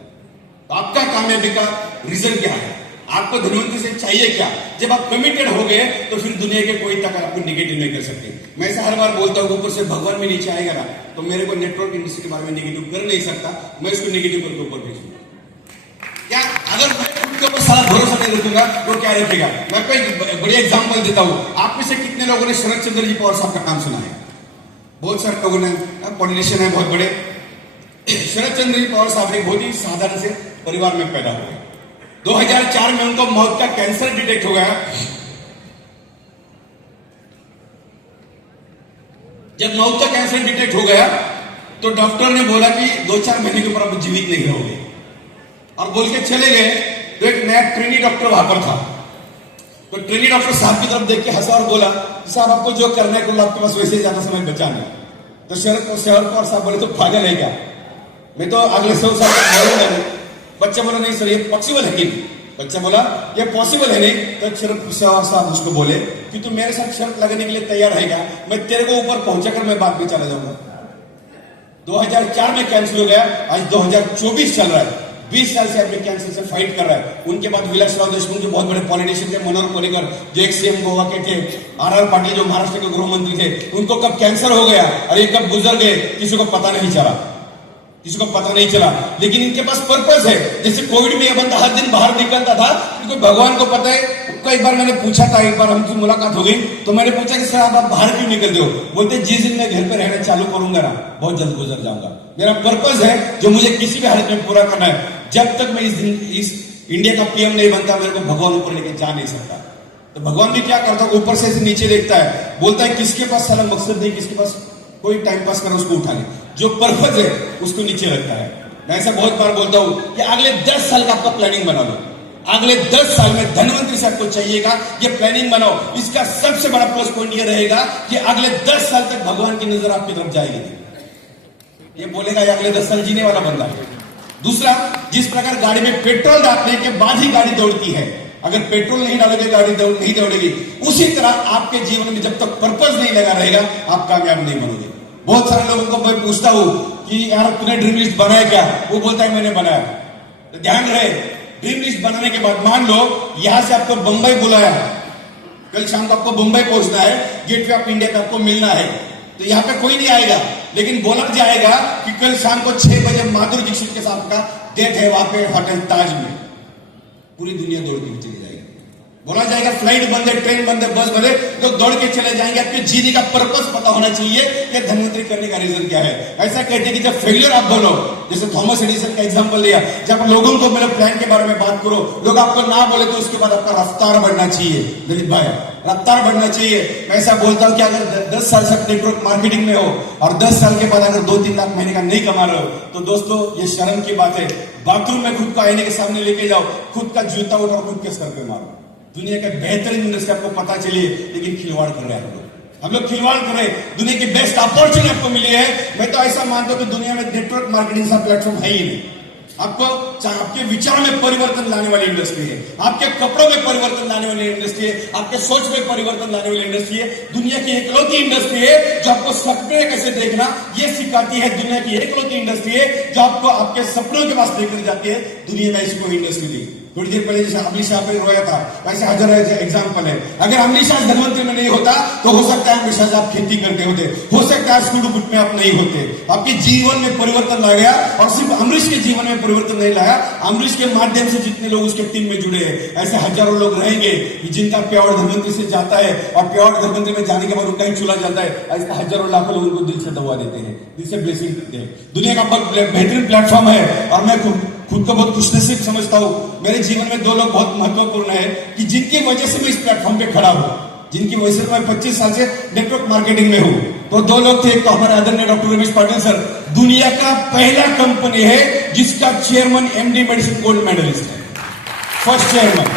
तो आपका कामयाबी का रीजन क्या है? आपको धनवंतरी से चाहिए क्या? जब आप कमिटेड हो गए तो फिर दुनिया के कोई ताकत आपको निगेटिव नहीं कर सकती। मैं ऐसा हर बार बोलता हूँ, ऊपर से भगवान में नीचे आएगा ना तो मेरे को नेटवर्क इंडस्ट्री के बारे में निगेटिव कर नहीं सकता, मैं इसको निगेटिव करके ऊपर भेजूंगा। क्या अगर मैं उनके ऊपर सारा भरोसा नहीं रखूंगा वो क्या रखेगा? मैं कोई बड़ी एग्जांपल देता हूं। आप में से कितने लोगों ने शरद चंद्र जी पवार साहब का नाम सुना है? बहुत सारे लोगों ने, पॉलिटिशियन है बहुत बड़े। शरद चंद्र जी पवार साहब एक बहुत ही साधारण से परिवार में पैदा हुए। 2004 में उनको मौत का कैंसर डिटेक्ट हो गया। जब मौत का कैंसर डिटेक्ट हो गया तो डॉक्टर ने बोला कि 2-4 महीने के ऊपर आप जीवित नहीं रहोगे और बोल के चले गए। तो एक नया ट्रेनी डॉक्टर वहां पर था, तो ट्रेनी डॉक्टर साहब की तरफ देख के हंसा और बोला साहब आपको जो करना है आपके पास वैसे ही ज्यादा समय बचा नहीं। तो शरद पवार साहब बोले तो पागल है क्या, मैं तो अगले 100 साल तक मरूंगा नहीं। बच्चा बोला नहीं सर ये पॉसिबल है कि बच्चा बोला ये पॉसिबल है नहीं। तो शरद साहब उसको बोले कि तू मेरे साथ शर्त लगने के लिए तैयार है क्या, मैं तेरे को ऊपर पहुंचाकर मैं बाद में चला जाऊंगा। 2004 में कैंसर हो गया, आज 2024 चल रहा है। 20 साल से अपने कैंसर से फाइट कर रहा है। उनके बाद विलासराव देशमुख जो बहुत बड़े पॉलिटिशियन थे, मनोहर पर्रिकर जो एक सीएम गोवा के थे, आर पाटिल जो महाराष्ट्र के गृह मंत्री थे, उनको कब कैंसर हो गया और ये कब गुजर गए किसी को पता नहीं चला, किसी को पता नहीं चला। लेकिन इनके पास पर्पस है। जैसे कोविड में ये बंदा हर दिन बाहर निकलता था, क्योंकि भगवान को पता है। कई बार मैंने पूछा था, एक बार हमसे मुलाकात हो गई तो मैंने पूछा कि सर आप बाहर क्यों निकलते हो? बोलते जिस दिन मैं घर पे रहना चालू करूंगा ना, बहुत जल्द गुजर जाऊंगा। मेरा पर्पस है जो मुझे किसी भी हालत में पूरा करना है। जब तक मैं इस इंडिया का पीएम नहीं बनता, मेरे को भगवान ऊपर लेके जा नहीं सकता। तो भगवान भी क्या करता है, ऊपर से नीचे देखता है, बोलता है किसके पास साला मकसद नहीं, किसके पास कोई टाइम पास कर उसको उठा ले, जो पर्पस है उसको नीचे रखता है। मैं ऐसा बहुत बार बोलता हूं कि अगले 10 साल का आपका प्लानिंग बना लो। अगले 10 साल में धनवंतरी से आपको चाहिएगा, ये प्लानिंग बनाओ। इसका सबसे बड़ा प्लस पॉइंट ये रहेगा कि अगले 10 साल तक भगवान की नजर आपकी तरफ जाएगी। ये बोलेगा ये अगले 10 साल जीने वाला बंदा है। दूसरा, जिस प्रकार गाड़ी में पेट्रोल डालने के बाद ही गाड़ी दौड़ती है, अगर पेट्रोल नहीं डालोगे गाड़ी नहीं दौड़ेगी। उसी तरह आपके जीवन में जब तक पर्पस नहीं लगा रहेगा, आप कामयाब नहीं बनोगे। बहुत सारे लोगों को मैं पूछता हूं कि यार तूने ड्रीम लिस्ट बनाया क्या? वो बोलता है मैंने बनाया। तो ध्यान रहे, ड्रीम लिस्ट बनाने के बाद मान लो यहां से आपको बंबई बुलाया, कल शाम को आपको मुंबई पहुंचना है, गेटवे ऑफ इंडिया पे आपको मिलना है। तो यहाँ पे कोई नहीं आएगा, लेकिन बोला जाएगा कि कल शाम को 6 बजे माधुरी दीक्षित के साथ का डेट है वहां पे होटल ताज में। पूरी दुनिया दौड़ के चली जाएगी। बोला जाएगा फ्लाइट बंद है, ट्रेन बंद है, बस बंद है, तो दौड़ के चले जाएंगे। आपके जीने का पर्पस पता होना चाहिए कि धनवंतरी करने का रीजन क्या है। ऐसा कहते हैं कि जब फेलियर आप बोलो, जैसे थॉमस एडिसन का एग्जांपल लिया, जब लोगों को मेरे प्लान के बारे में बात करो, लोग आपको ना बोले तो उसके बाद आपका रफ्तार बढ़ना चाहिए। दिलीप भाई, रफ्तार बढ़ना चाहिए। मैं ऐसा बोलता हूं कि अगर 10 साल से नेटवर्क मार्केटिंग में हो और 10 साल के बाद अगर 2-3 लाख महीने का नहीं कमा रहे हो, तो दोस्तों ये शर्म की बात है। बाथरूम में खुद को आईने के सामने लेके जाओ, खुद का जूता उठाओ, खुद के सर पे मारो। दुनिया के बेहतरीन इंडस्ट्री आपको पता चलिए, लेकिन खिलवाड़ कर रहे हैं हम लोग खिलवाड़ कर रहे हैं। दुनिया की बेस्ट अपॉर्चुनिटी आपको मिली है। मैं तो ऐसा मानता हूं कि दुनिया में नेटवर्क मार्केटिंग का प्लेटफॉर्म है ही नहीं। आपको आपके विचार में परिवर्तन लाने वाली इंडस्ट्री है, आपके कपड़ों में परिवर्तन लाने वाली इंडस्ट्री है, आपके सोच में परिवर्तन लाने वाली इंडस्ट्री है। दुनिया की एकलौती इंडस्ट्री है जो आपको सपने कैसे देखना ये सिखाती है। दुनिया की एकलौती इंडस्ट्री है जो आपको आपके सपनों के पास लेकर जाती है। दुनिया में ऐसी कोई इंडस्ट्री नहीं। थोड़ी देर पहले जैसे अमली शाह पे रोया था, वैसे हजारों एग्जाम्पल है। अगर अमली शाह धनवंतरी में नहीं होता तो हो सकता है अमली शाह आप खेती करते होते, हो सकता है स्कूल बुक में आप नहीं होते। आपके जीवन में परिवर्तन ला गया, और सिर्फ अमरीश के जीवन में परिवर्तन नहीं लाया, अमरीश के माध्यम से जितने लोग उसके टीम में जुड़े हैं, ऐसे हजारों लोग रहेंगे जिनका प्यार धनवंतरी से जाता है, और प्यार धनवंतरी में जाने के बाद उनका ही चुला जाता है। ऐसे हजारों लाखों लोग उनको दिल से दवा देते हैं, दिल से ब्लेसिंग देते हैं। दुनिया का बहुत बेहतरीन प्लेटफॉर्म है, और मैं खुद को बहुत खुशनसीब समझता हूं। मेरे जीवन में 2 लोग बहुत महत्वपूर्ण है कि जिनकी वजह से मैं इस प्लेटफॉर्म पे खड़ा हूं, जिनकी वजह से मैं 25 साल से नेटवर्क मार्केटिंग में हूं। तो 2 लोग थे। एक तो हमारे आदरणीय डॉक्टर रमेश पाटिल सर, दुनिया का पहला कंपनी है जिसका chairman MD medicine gold medallist है, फर्स्ट चेयरमैन।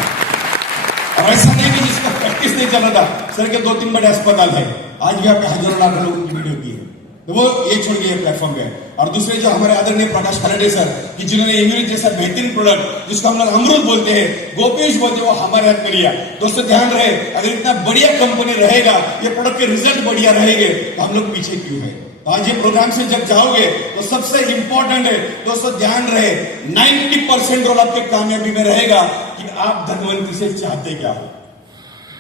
और ऐसा नहीं कि जिसका प्रैक्टिस नहीं चला था, सर के 2-3 बड़े अस्पताल है, आज भी आपके हजारों लाख लोगों की वीडियो की है, तो वो ये छोड़ के प्लेटफॉर्म पे। और दूसरे जो हमारे आदरणीय प्रकाश खलड़े सर, कि जिन्होंने इम्यूनिटी जैसा बेहतरीन प्रोडक्ट जिसको हम लोग अमरूद बोलते हैं, गोपीश बोलते हैं, वो हमारे हाथ में लिया। दोस्तों ध्यान रहे, अगर इतना बढ़िया कंपनी रहेगा, ये प्रोडक्ट के रिजल्ट बढ़िया रहेंगे, तो हम लोग पीछे क्यों है? आज ये प्रोग्राम से जब जाओगे तो सबसे इंपॉर्टेंट है दोस्तों, ध्यान रहे, 90% रोल आपके कामयाबी में रहेगा कि आप धनवंतरी से चाहते क्या हो,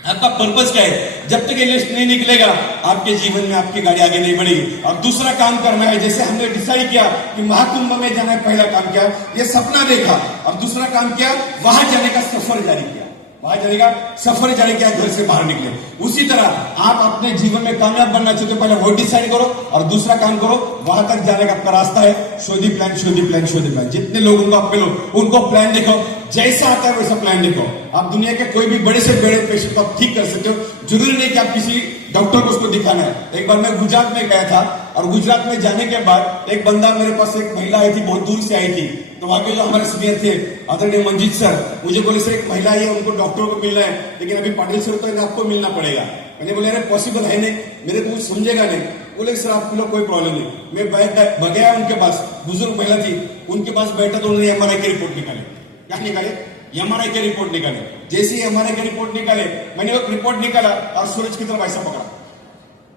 आपका पर्पस क्या है। जब तक ये लिस्ट नहीं निकलेगा, आपके जीवन में आपकी गाड़ी आगे नहीं बढ़ेगी। और दूसरा काम करना है, जैसे हमने डिसाइड किया कि महाकुंभ में जाना है, पहला काम किया ये सपना देखा, और दूसरा काम किया वहां जाने का सफर जारी किया, वहां जाने का सफर जारी किया, घर से बाहर निकले। उसी तरह आप अपने जीवन में कामयाब बनना चाहते हो, पहले वो डिसाइड करो, और दूसरा काम करो, वहां तक जाने का आपका रास्ता है। शोधी प्लान, शोधी प्लान, शोधी प्लान। जितने लोगों को आप मिलो उनको प्लान देखो, जैसा आता है वैसा प्लान देखो। आप दुनिया के कोई भी बड़े से बड़े पेशेंट को आप ठीक कर सकते हो, जरूरी नहीं कि आप किसी डॉक्टर को उसको दिखाना है। एक बार मैं गुजरात में गया था, और गुजरात में जाने के बाद एक बंदा मेरे पास, एक महिला आई थी, बहुत दूर से आई थी। तो वहां के जो हमारे सीनियर थे आदरणीय मंजीत सर, मुझे बोले सर एक महिला है, उनको डॉक्टर को मिलना है, लेकिन अभी पाटिल सर तो आपको मिलना पड़ेगा। मैंने बोले अरे पॉसिबल है नहीं, मेरे को कुछ समझेगा नहीं। बोले सर आप लोग कोई प्रॉब्लम नहीं। मैं गया उनके पास, बुजुर्ग महिला थी, उनके पास बैठा तो उन्होंने एमआरआई की रिपोर्ट निकाली। क्या निकाले? एमआरआई के रिपोर्ट निकाले। जैसे ही एमआरआई के रिपोर्ट निकाले, मैंने एक रिपोर्ट निकाला और सूरज की तरफ ऐसा पकड़ा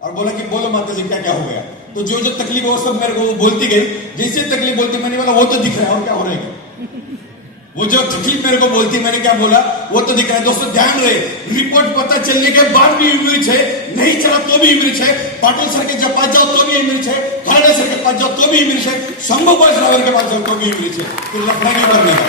और बोला कि बोलो माता जी क्या क्या हो गया। तो जो जो तकलीफ है वो सब मेरे को बोलती गई। जैसे तकलीफ बोलती मैंने बोला वो तो दिख रहा है और क्या हो रहा है। वो जो तकलीफ मेरे को बोलती मैंने क्या बोला वो तो दिख रहा है। दोस्तों ध्यान रहे, रिपोर्ट पता चलने के बाद भी इमर्ज है, नहीं चला तो भी इमर्ज है, पाटिल सर के जब पास जाओ तो भी इमर्ज है, खाड़ा सर के पास जाओ तो भी इमर्ज है, शंभू बस ड्राइवर के पास जाओ तो भी इमर्ज है। फिर लफड़ा नहीं करने का,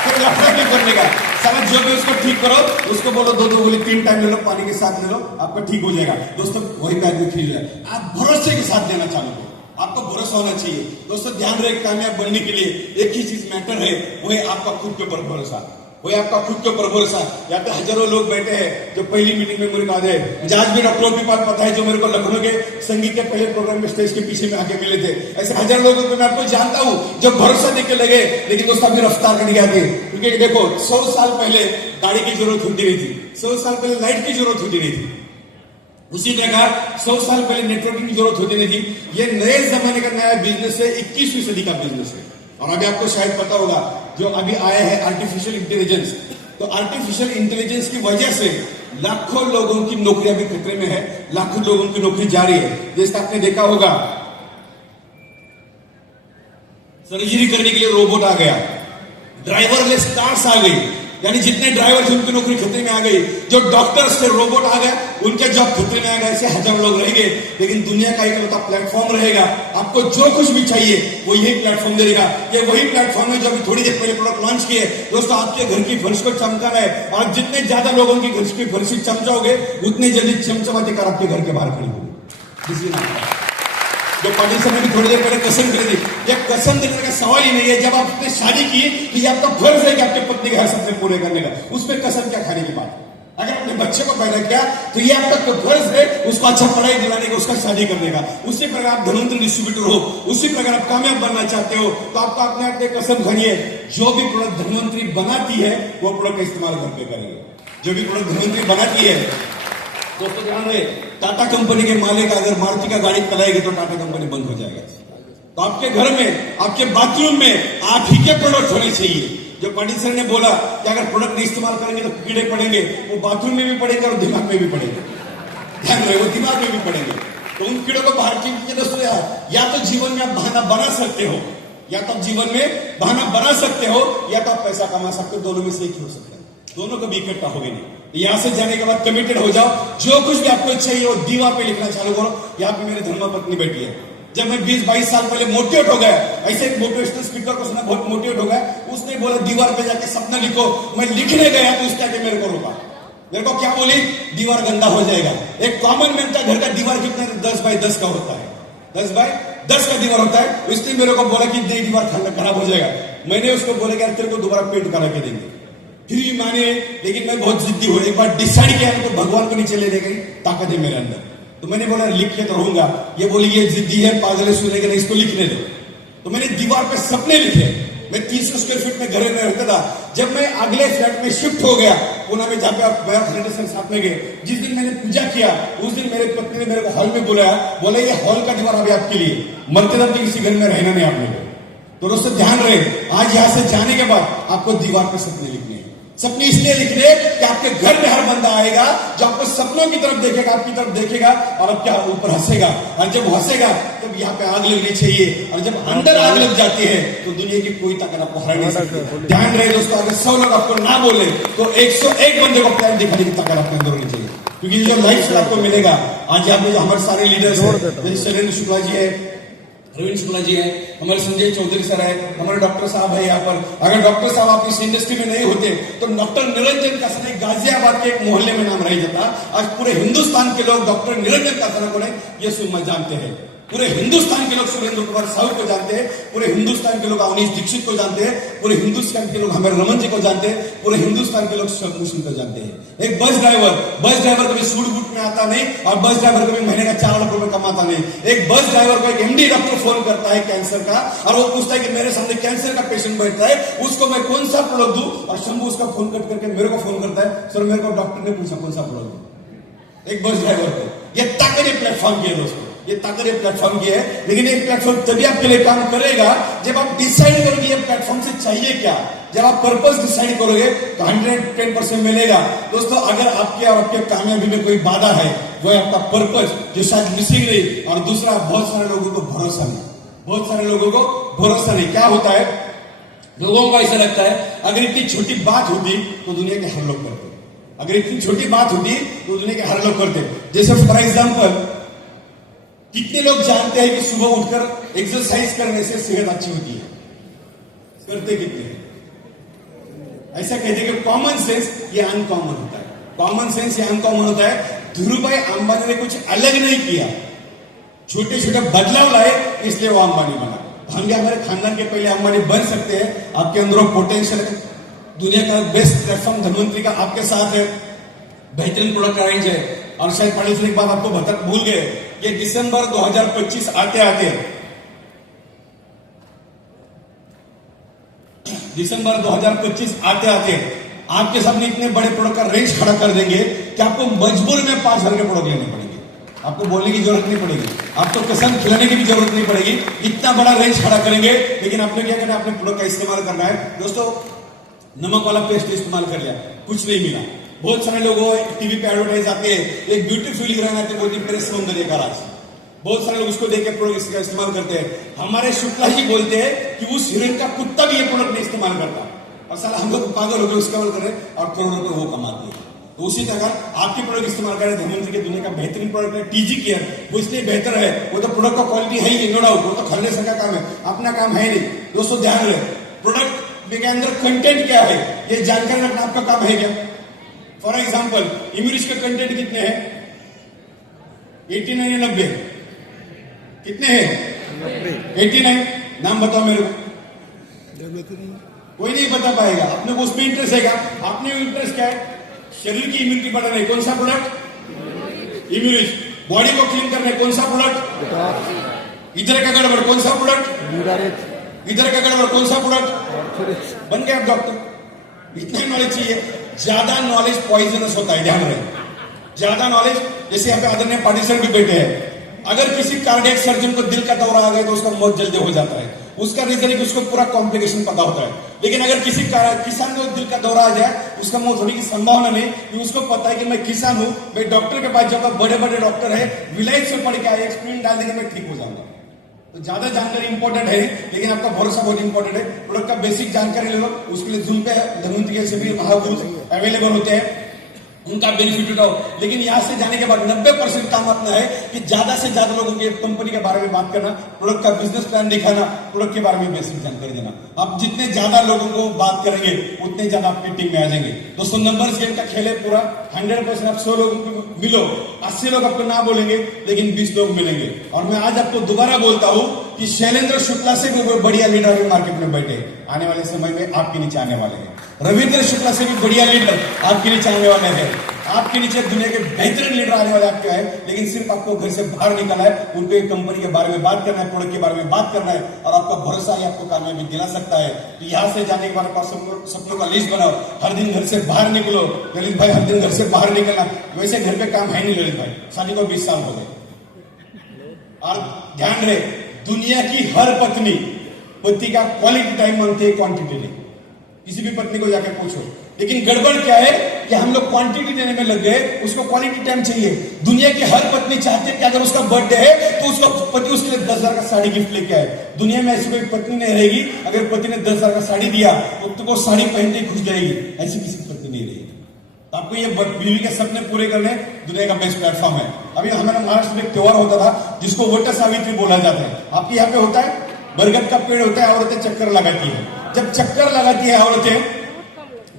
फिर लफड़ा नहीं करने का। सारा जो भी उसको ठीक करो, उसको बोलो 2-2 गोली 3 टाइम ले लो, पानी के साथ ले लो, आपका ठीक हो जाएगा। दोस्तों वही पे आदमी ठीक है। आप भरोसे के साथ देना चालू करो, आपको भरोसा होना चाहिए। दोस्तों ध्यान रहे, कामयाब बनने के लिए एक ही चीज मैटर है, वो है आपका खुद के ऊपर भरोसा, वो है आपका खुद के ऊपर भरोसा। यहाँ पे हजारों लोग बैठे हैं जो पहली मीटिंग में मुझे कहा है, मुझे आज भी डॉक्टरों की बात पता है जो मेरे को लखनऊ के संगीत के पहले प्रोग्राम में स्टेज के पीछे में आके मिले थे। ऐसे हजार लोगों को मैं आपको जानता हूं जब भरोसा देके लगे, लेकिन दोस्तों अभी रफ्तार करने आती है। क्योंकि देखो 100 साल पहले गाड़ी की जरूरत होती नहीं थी, 100 साल पहले लाइट की जरूरत होती नहीं थी, उसी प्रकार 100 साल पहले नेटवर्किंग की जरूरत होती नहीं थी। ये नए जमाने का नया बिजनेस है, 21वीं सदी का बिजनेस है। और अभी आपको शायद पता होगा जो अभी आया है आर्टिफिशियल इंटेलिजेंस। तो आर्टिफिशियल इंटेलिजेंस की वजह से लाखों लोगों की नौकरियां भी खतरे में है, लाखों लोगों की नौकरी जा रही है। जैसे आपने देखा होगा सर्जरी करने के लिए रोबोट आ गया, ड्राइवरलेस कार्स आ गई, यानी जितने ड्राइवर थे उनकी नौकरी खतरे में आ गई। जो डॉक्टर्स थे रोबोट आ गए, उनके जॉब खतरे में आ गए। ऐसे हजार लोग रहेंगे, लेकिन दुनिया का एक प्लेटफॉर्म रहेगा, आपको जो कुछ भी चाहिए वो यही प्लेटफॉर्म देगा। ये वही प्लेटफॉर्म है जो अभी थोड़ी देर पहले प्रोडक्ट लॉन्च किए। दोस्तों आपके घर की फर्श को चमकाना है, और जितने ज्यादा लोगों की घर की फर्श चमचाओगे उतने जल्दी चमचमाती कार आपके घर के बाहर खड़ी होगी। जो पाटिल साहब ने थोड़ी देर पहले कसम करी थी, ये कसम देने का सवाल ही नहीं है। जब आपने शादी की तो ये आपका फर्ज है कि आपके पत्नी के हर सपने पूरे करने का, उसमें कसम क्या खाने की बात। अगर अपने बच्चे को पैदा किया तो ये आपका फर्ज है उसको अच्छा पढ़ाई दिलाने का, उसका शादी करने का। उसी प्रकार आप धनवंतरी डिस्ट्रीब्यूटर हो, उसी प्रकार आप कामयाब बनना चाहते हो तो आपको अपने आप कसम खानी है, जो भी प्रोडक्ट धनवंतरी बनाती है वो प्रोडक्ट का इस्तेमाल घर पे करेंगे। जो भी प्रोडक्ट धनवंतरी बनाती है, दोस्तों ध्यान रहे, टाटा कंपनी के मालिक अगर मारुति का गाड़ी चलाएगी तो टाटा कंपनी बंद हो जाएगा। तो आपके घर में, आपके बाथरूम में आप ही के प्रोडक्ट होने चाहिए। जो पाटिल सर ने बोला कि अगर प्रोडक्ट नहीं इस्तेमाल करेंगे तो कीड़े पड़ेंगे, वो बाथरूम में भी पड़ेंगे और दिमाग में भी पड़ेंगे। ध्यान रहे, वो दिमाग में भी पड़ेंगे। तो उन कीड़ों को बाहर की दोस्तों, या तो जीवन में आप बहाना बना सकते हो, या तो आप जीवन में बहाना बना सकते हो, या तो आप पैसा कमा सकते हो। दोनों में से एक ही हो सकता है, दोनों कभी इकट्ठा होगे नहीं। यहां से जाने के बाद कमिटेड हो जाओ, जो कुछ भी आपको चाहिए वो दीवार पे लिखना चालू करो। यहाँ पे मेरी धर्मपत्नी बैठी है। जब मैं 20-22 साल पहले मोटिवेट हो गया, ऐसे एक मोटिवेशनल स्पीकर को सुना, बहुत मोटिवेट हो गया, उसने बोला दीवार पे जाके सपना लिखो। मैं लिखने गया तो उसके आगे मेरे को रोका, मेरे को क्या बोली, दीवार गंदा हो जाएगा। एक कॉमन मैन का घर का दीवार कितना 10x10 का होता है, 10x10 का दीवार होता है। इसलिए मेरे को बोला कि नहीं दीवार खराब हो जाएगा। मैंने उसको बोला कि तेरे को दोबारा पेंट करा के देंगे, फिर भी माने, लेकिन मैं बहुत जिद्दी हो। एक बार डिसाइड किया तो भगवान को नीचे लेने की ताकत है मेरे अंदर। तो मैंने बोला लिख के तो रहूंगा। ये बोली ये जिद्दी है, पागल सुनेगा नहीं, इसको लिखने दो। तो मैंने दीवार पे सपने लिखे। मैं 300 स्क्वायर फीट में घर में रहता था। जब मैं अगले फ्लैट में शिफ्ट हो गया पुणे में, जहाँ पे आप मेरा साथ में गए, जिस दिन मैंने पूजा किया उस दिन मेरे पत्नी ने मेरे को हॉल में बुलाया, बोला ये हॉल का दीवार अभी आपके लिए, मरते दम किसी घर में रहना नहीं आपने। तो दोस्तों ध्यान रहे, आज यहां से जाने के बाद आपको दीवार पे सपने लिखने हैं। सपने इसलिए लिखने कि आपके घर में हर बंदा आएगा जो आपको सपनों की तरफ देखेगा, आपकी तरफ देखेगा और अब क्या ऊपर हंसेगा। और जब हंसेगा तब यहाँ पे आग लगनी चाहिए, और जब अंदर आग लग जाती है तो दुनिया की कोई ताकत आपको हरा नहीं सकती। ध्यान रहे दोस्तों, अगर 100 लोग आपको ना बोले तो 101 बंदे को प्लान दिखाने की ताकत आपके अंदर होनी चाहिए। क्योंकि जो लाइफ आपको मिलेगा, आज यहाँ पे जो हमारे सारे लीडर्स हैं, जैसे शैलेंद्र शुक्ला जी है, रविंद्र शुक्ला जी है, हमारे संजय चौधरी सर है, हमारे डॉक्टर साहब है यहाँ पर। अगर डॉक्टर साहब आप इस इंडस्ट्री में नहीं होते तो डॉक्टर निरंजन कासने गाजियाबाद के एक मोहल्ले में नाम रह जाता। आज पूरे हिंदुस्तान के लोग डॉक्टर निरंजन कासना को ये सुरमा जानते हैं, पूरे हिंदुस्तान के लोग सुरेंद्र कुमार साहू को जानते हैं, पूरे हिंदुस्तान के लोग अवनीश दीक्षित को जानते हैं, पूरे हिंदुस्तान के लोग हमारे रमन जी को जानते हैं, पूरे हिंदुस्तान के लोग शर्मू सिंह को जानते हैं। एक बस ड्राइवर कभी सूट बूट में आता नहीं, और बस ड्राइवर कभी महीने का 4 लाख रुपए कमाता नहीं। एक बस ड्राइवर को एक एमडी डॉक्टर फोन करता है कैंसर का, और वो पूछता है कि मेरे सामने कैंसर का पेशेंट बैठा है, उसको मैं कौन सा प्रोडक्ट दूं, और शंभू उसका फोन कट करके मेरे को फोन करता है, सर मेरे को डॉक्टर ने पूछा कौन सा प्रोडक्ट दूं। एक बस ड्राइवर को ये ताकत प्लेटफॉर्म किया दोस्तों। ये ताकत ये प्लेटफॉर्म की है। लेकिन एक प्लेटफॉर्म तभी आपके लिए काम करेगा जब आप डिसाइड करोगे ये प्लेटफॉर्म से चाहिए क्या। जब आप पर्पस डिसाइड करोगे तो 110% मिलेगा। दोस्तों, अगर आपके और आपके कामयाबी में कोई बाधा है, वो है आपका पर्पस, जो शायद मिसिंग रही। और दूसरा, बहुत सारे लोगों को भरोसा नहीं, बहुत सारे लोगों को भरोसा नहीं। क्या होता है, लोगों को ऐसा लगता है अगर इतनी छोटी बात होती तो दुनिया के हर लोग करते, अगर इतनी छोटी बात होती तो दुनिया के हर लोग करते। जैसे फॉर एग्जाम्पल, कितने लोग जानते हैं कि सुबह उठकर एक्सरसाइज करने से सेहत अच्छी होती है? करते कितने? ऐसा कहते हैं कि कॉमन सेंस ये अनकॉमन होता है, कॉमन सेंस ये अनकॉमन होता है। धीरूभाई अंबानी ने कुछ अलग नहीं किया, छोटे छोटे बदलाव लाए, इसलिए वो अंबानी बना। हम भी हमारे खानदान के पहले अंबानी बन सकते हैं। आपके अंदर पोटेंशियल है, दुनिया का बेस्ट प्लेटफॉर्म धनवंतरी का आपके साथ है, बेहतरीन प्रोडक्ट का रेंज है। और शायद पढ़ने से एक बात आपको बता भूल गए, ये दिसंबर 2025 आते आते, दिसंबर 2025 आते आते आपके सामने इतने बड़े प्रोडक्ट का रेंज खड़ा कर देंगे कि आपको मजबूर में 5,000 के प्रोडक्ट लेने पड़ेंगे। आपको बोलने की जरूरत नहीं पड़ेगी, आपको कसम खिलाने की भी जरूरत नहीं पड़ेगी, इतना बड़ा रेंज खड़ा करेंगे। लेकिन आपने क्या करना है, अपने प्रोडक्ट का इस्तेमाल करना है। दोस्तों, नमक वाला पेस्ट इस्तेमाल कर लिया, कुछ नहीं मिला। बहुत सारे लोगों टीवी पे एडवर्टाइज आते हैं, एक ब्यूटीफुल हीरोइन आते हैं, बोलती मेरे सौंदर्य का राज। बहुत सारे लोग उसको देख के प्रोडक्ट का इस्तेमाल करते हैं। हमारे शुक्ला जी बोलते हैं कि उस हीरोइन का कुत्ता भी ये प्रोडक्ट नहीं इस्तेमाल करता, और साला हम लोग पागल होकर इस्तेमाल कर रहे हैं और करोड़ों रुपए वो कमाते हैं। तो उसी तरह आपके प्रोडक्ट इस्तेमाल करें। धनवंतरी के दुनिया का बेहतरीन प्रोडक्ट है टीजी केयर, वो इसलिए बेहतर है, वो तो प्रोडक्ट का क्वालिटी है ही, नो डाउट, वो तो खरीदने से का काम है, अपना काम है नहीं। दोस्तों ध्यान रहे, प्रोडक्ट के अंदर कंटेंट क्या है ये जानकारी रखना आपका काम है क्या। फॉर एग्जाम्पल, इम्यूरिश के कंटेंट कितने हैं? 89 या 90? कितने हैं? 89। नाम बताओ मेरे को। कोई नहीं बता पाएगा। अपने को उसमें इंटरेस्ट है क्या? अपने इंटरेस्ट क्या है? शरीर की इम्यूनिटी बढ़ाना है, कौन सा प्रोडक्ट? इम्यूनिश। बॉडी को क्लीन करना है, कौन सा प्रोडक्ट? इधर का गड़बड़, कौन सा प्रोडक्ट? इधर का गड़बड़, कौन सा प्रोडक्ट? बन गए आप डॉक्टर। इतना नॉलेज चाहिए। ज्यादा नॉलेज पॉइजनस होता है, ध्यान रहे। ज्यादा नॉलेज, जैसे यहाँ पे आदरणीय पार्टिसिपेंट भी बैठे हैं, अगर किसी कार्डियक सर्जन को दिल का दौरा आ गया तो उसका मौत जल्दी हो जाता है। उसका रीजन है कि उसको पूरा कॉम्प्लिकेशन पता होता है। लेकिन अगर किसी किसान को दिल का दौरा आ जाए, उसका मौत होने की संभावना नहीं, कि उसको पता है कि मैं किसान हूं, मैं डॉक्टर के पास जाऊंगा, बड़े बड़े डॉक्टर है, विलायत से पढ़ के आए, एक स्क्रीन डाल देंगे, मैं ठीक हो जाऊंगा। तो ज्यादा जानकारी इंपॉर्टेंट है, लेकिन आपका भरोसा बहुत इंपॉर्टेंट है। प्रोडक्ट का बेसिक जानकारी ले लो, उसके लिए जूम पे धनवंतरी के सभी महागुरु अवेलेबल होते हैं, उनका बेनिफिट उठाओ। लेकिन यहां से जाने के बाद 90% काम अपना है कि ज्यादा से ज्यादा लोगों की कंपनी के बारे में बात करना, प्रोडक्ट का बिजनेस प्लान दिखाना, प्रोडक्ट के बारे में बेसिक जानकारी देना। आप जितने ज्यादा लोगों को बात करेंगे उतने ज्यादा आपकी टीम में आ जाएंगे। दोस्तों, नंबर्स गेम का खेल है पूरा। 100% आप 100 लोगों को मिलो, 80 लोग आपको ना बोलेंगे, लेकिन 20 लोग मिलेंगे। और मैं आज आपको दोबारा बोलता हूं कि शैलेंद्र शुक्ला से भी बढ़िया लीडर भी मार्केट में बैठे, आने वाले समय में आपके नीचे आने वाले हैं। रविंद्र शुक्ला से भी बढ़िया लीडर आपके नीचे आने वाले हैं। आपके नीचे दुनिया के बेहतरीन लीडर आने वाले आपके हैं। लेकिन सिर्फ आपको घर से बाहर निकलना है, उनको एक कंपनी के बारे में बात करना है, प्रोडक्ट के बारे में बात करना है, और आपका भरोसा ही आपको कामयाबी दिला सकता है। तो यहां से जाने के बाद आपका सपनों का लिस्ट बनाओ, हर दिन घर से बाहर निकलो। ललित भाई, हर दिन घर से बाहर निकलना, वैसे घर पे काम है नहीं ललित भाई, शादी को 20 साल हो गए। और ध्यान रहे, दुनिया की हर पत्नी पति का क्वालिटी टाइम मांगती है, क्वांटिटी नहीं। किसी भी पत्नी को जाकर पूछो। लेकिन गड़बड़ क्या है कि हम लोग क्वांटिटी देने में लग गए, उसको क्वालिटी टाइम चाहिए। दुनिया की हर पत्नी चाहती है कि अगर उसका बर्थडे है तो उसका पति उसके लिए 10,000 का साड़ी गिफ्ट लेके आए। दुनिया में ऐसी कोई पत्नी नहीं रहेगी, अगर पति ने 10,000 का साड़ी दिया तो वो साड़ी पहनते ही खुश जाएगी, ऐसी किसी पत्नी नहीं रहेगी। आपको ये बीवी के सपने पूरे करने दुनिया का बेस्ट प्लेटफॉर्म है। अभी हमारे महाराष्ट्र में एक त्योहार होता था जिसको वट सावित्री बोला जाता है। आपके यहाँ पे होता है, बरगद का पेड़ होता है, औरतें चक्कर लगाती है। जब चक्कर लगाती है औरतें,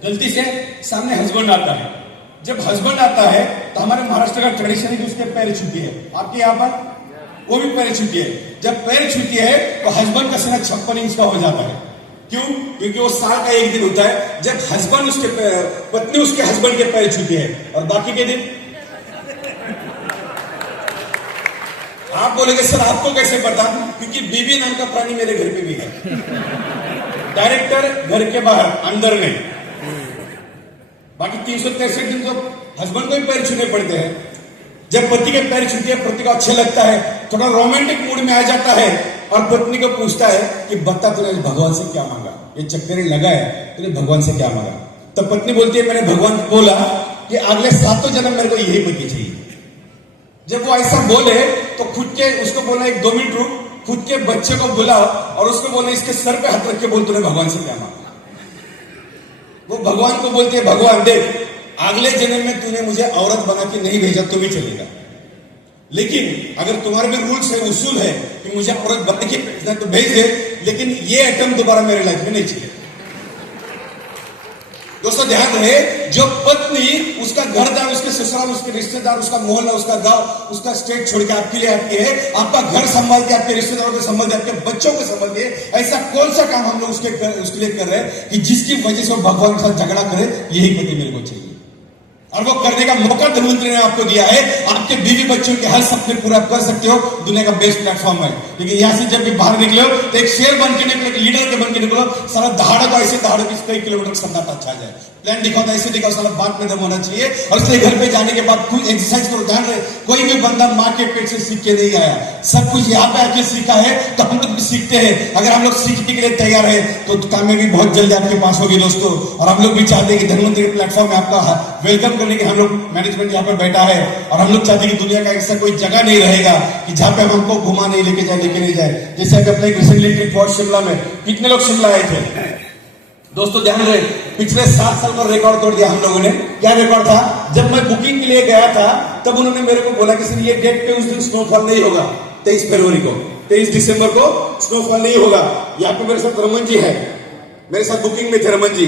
गलती से सामने हस्बैंड आता है। जब हस्बैंड आता है तो हमारे महाराष्ट्र का ट्रेडिशन है कि उसके पैर छूती है। आपके यहाँ पर वो भी पैर छूती है। जब पैर छूती है तो हस्बैंड का सीना 56 इंच का हो जाता है। क्यों? क्योंकि वो साल का एक दिन होता है जब हस्बैंड उसके पत्नी उसके हस्बैंड के पैर छूती है, और बाकी के दिन आप बोलेंगे सर आपको कैसे पता? क्योंकि बीबी नाम का प्राणी मेरे घर पे भी है। डायरेक्टर घर के बाहर, अंदर नहीं। बाकी 363 दिन तो हस्बैंड को ही पैर छूने पड़ते हैं। जब पति के पैर छूते हैं पति को अच्छा लगता है, थोड़ा रोमांटिक मूड में आ जाता है और पत्नी को पूछता है कि बता तूने भगवान से क्या मांगा, ये चक्कर लगा है तूने भगवान से क्या मांगा। तब पत्नी बोलती है मैंने भगवान को बोला कि अगले 7 जन्म मेरे को यही पति चाहिए। जब वो ऐसा बोले तो खुद के उसको बोला 1-2 मिनट रुक, खुद के बच्चे को बुलाओ और उसको बोला इसके सर पे हाथ रख के बोल तूने भगवान से क्या मांगा। वो भगवान को बोलती है भगवान देख अगले जन्म में तूने मुझे औरत बना के नहीं भेजा तो भी चलेगा, लेकिन अगर तुम्हारे भी रूल्स है उसूल है कि मुझे औरत बन के भेजना तो भेज दे, लेकिन ये आइटम दोबारा मेरे लाइफ में नहीं चाहिए। दोस्तों ध्यान रहे, जो पत्नी उसका घर दार, उसके ससुराल, उसके रिश्तेदार, उसका मोहल्ला, उसका गांव, उसका स्टेट छोड़ के आपके लिए आती है, आपका घर संभाल के, आपके रिश्तेदारों को संभाल के, आपके बच्चों को संभाल के, ऐसा कौन सा काम हम लोग उसके लिए कर रहे हैं कि जिसकी वजह से वो भगवान के साथ झगड़ा करे। यही पति मेरे को चाहिए और वो करने का मौका धर्ममंत्री ने आपको दिया है। आपके बीवी बच्चों के हर सपने पूरा कर सकते हो, दुनिया का बेस्ट प्लेटफॉर्म है। लेकिन यहां से जब भी बाहर निकलो तो एक शेर बन के निकलो, एक लीडर के बन के निकलो, सारा दहाड़ो को ऐसे दहाड़ो कि कई किलोमीटर सन्नाटा छा जाए। प्लान दिखाओ तो ऐसे दिखाओ, सारा बात में दम होना चाहिए। और इसलिए घर पे जाने के बाद कुछ एक्सरसाइज करो। ध्यान रहे, कोई भी बंदा माँ के पेट से सीख के नहीं आया, सब कुछ यहाँ पे आके सीखा है, तो हम लोग भी सीखते हैं। अगर हम लोग सीखने के लिए तैयार है तो कामयाबी बहुत जल्दी आपके पास होगी दोस्तों। और हम लोग भी चाहते हैं कि धर्ममंत्री के प्लेटफॉर्म में आपका वेलकम करने के हम लोग मैनेजमेंट यहाँ पे बैठा है, और हम लोग चाहते हैं कि दुनिया का ऐसा कोई जगह नहीं रहेगा कि जहां पे हमको घुमा नहीं लेके नहीं जाए। जैसे अभी अपने रिसेंटली ट्रिप हुआ शिमला में, कितने लोग शिमला आए थे दोस्तों? ध्यान रहे, पिछले 7 साल का रिकॉर्ड तोड़ दिया हम लोगों ने। क्या रिकॉर्ड था? जब मैं बुकिंग के लिए गया था तब उन्होंने मेरे को बोला कि सर ये डेट पे उस दिन स्नोफॉल नहीं होगा, 23 फरवरी को, 23 दिसंबर को स्नोफॉल नहीं होगा। यहाँ पे मेरे साथ रमन जी है, मेरे साथ बुकिंग में थे रमन जी।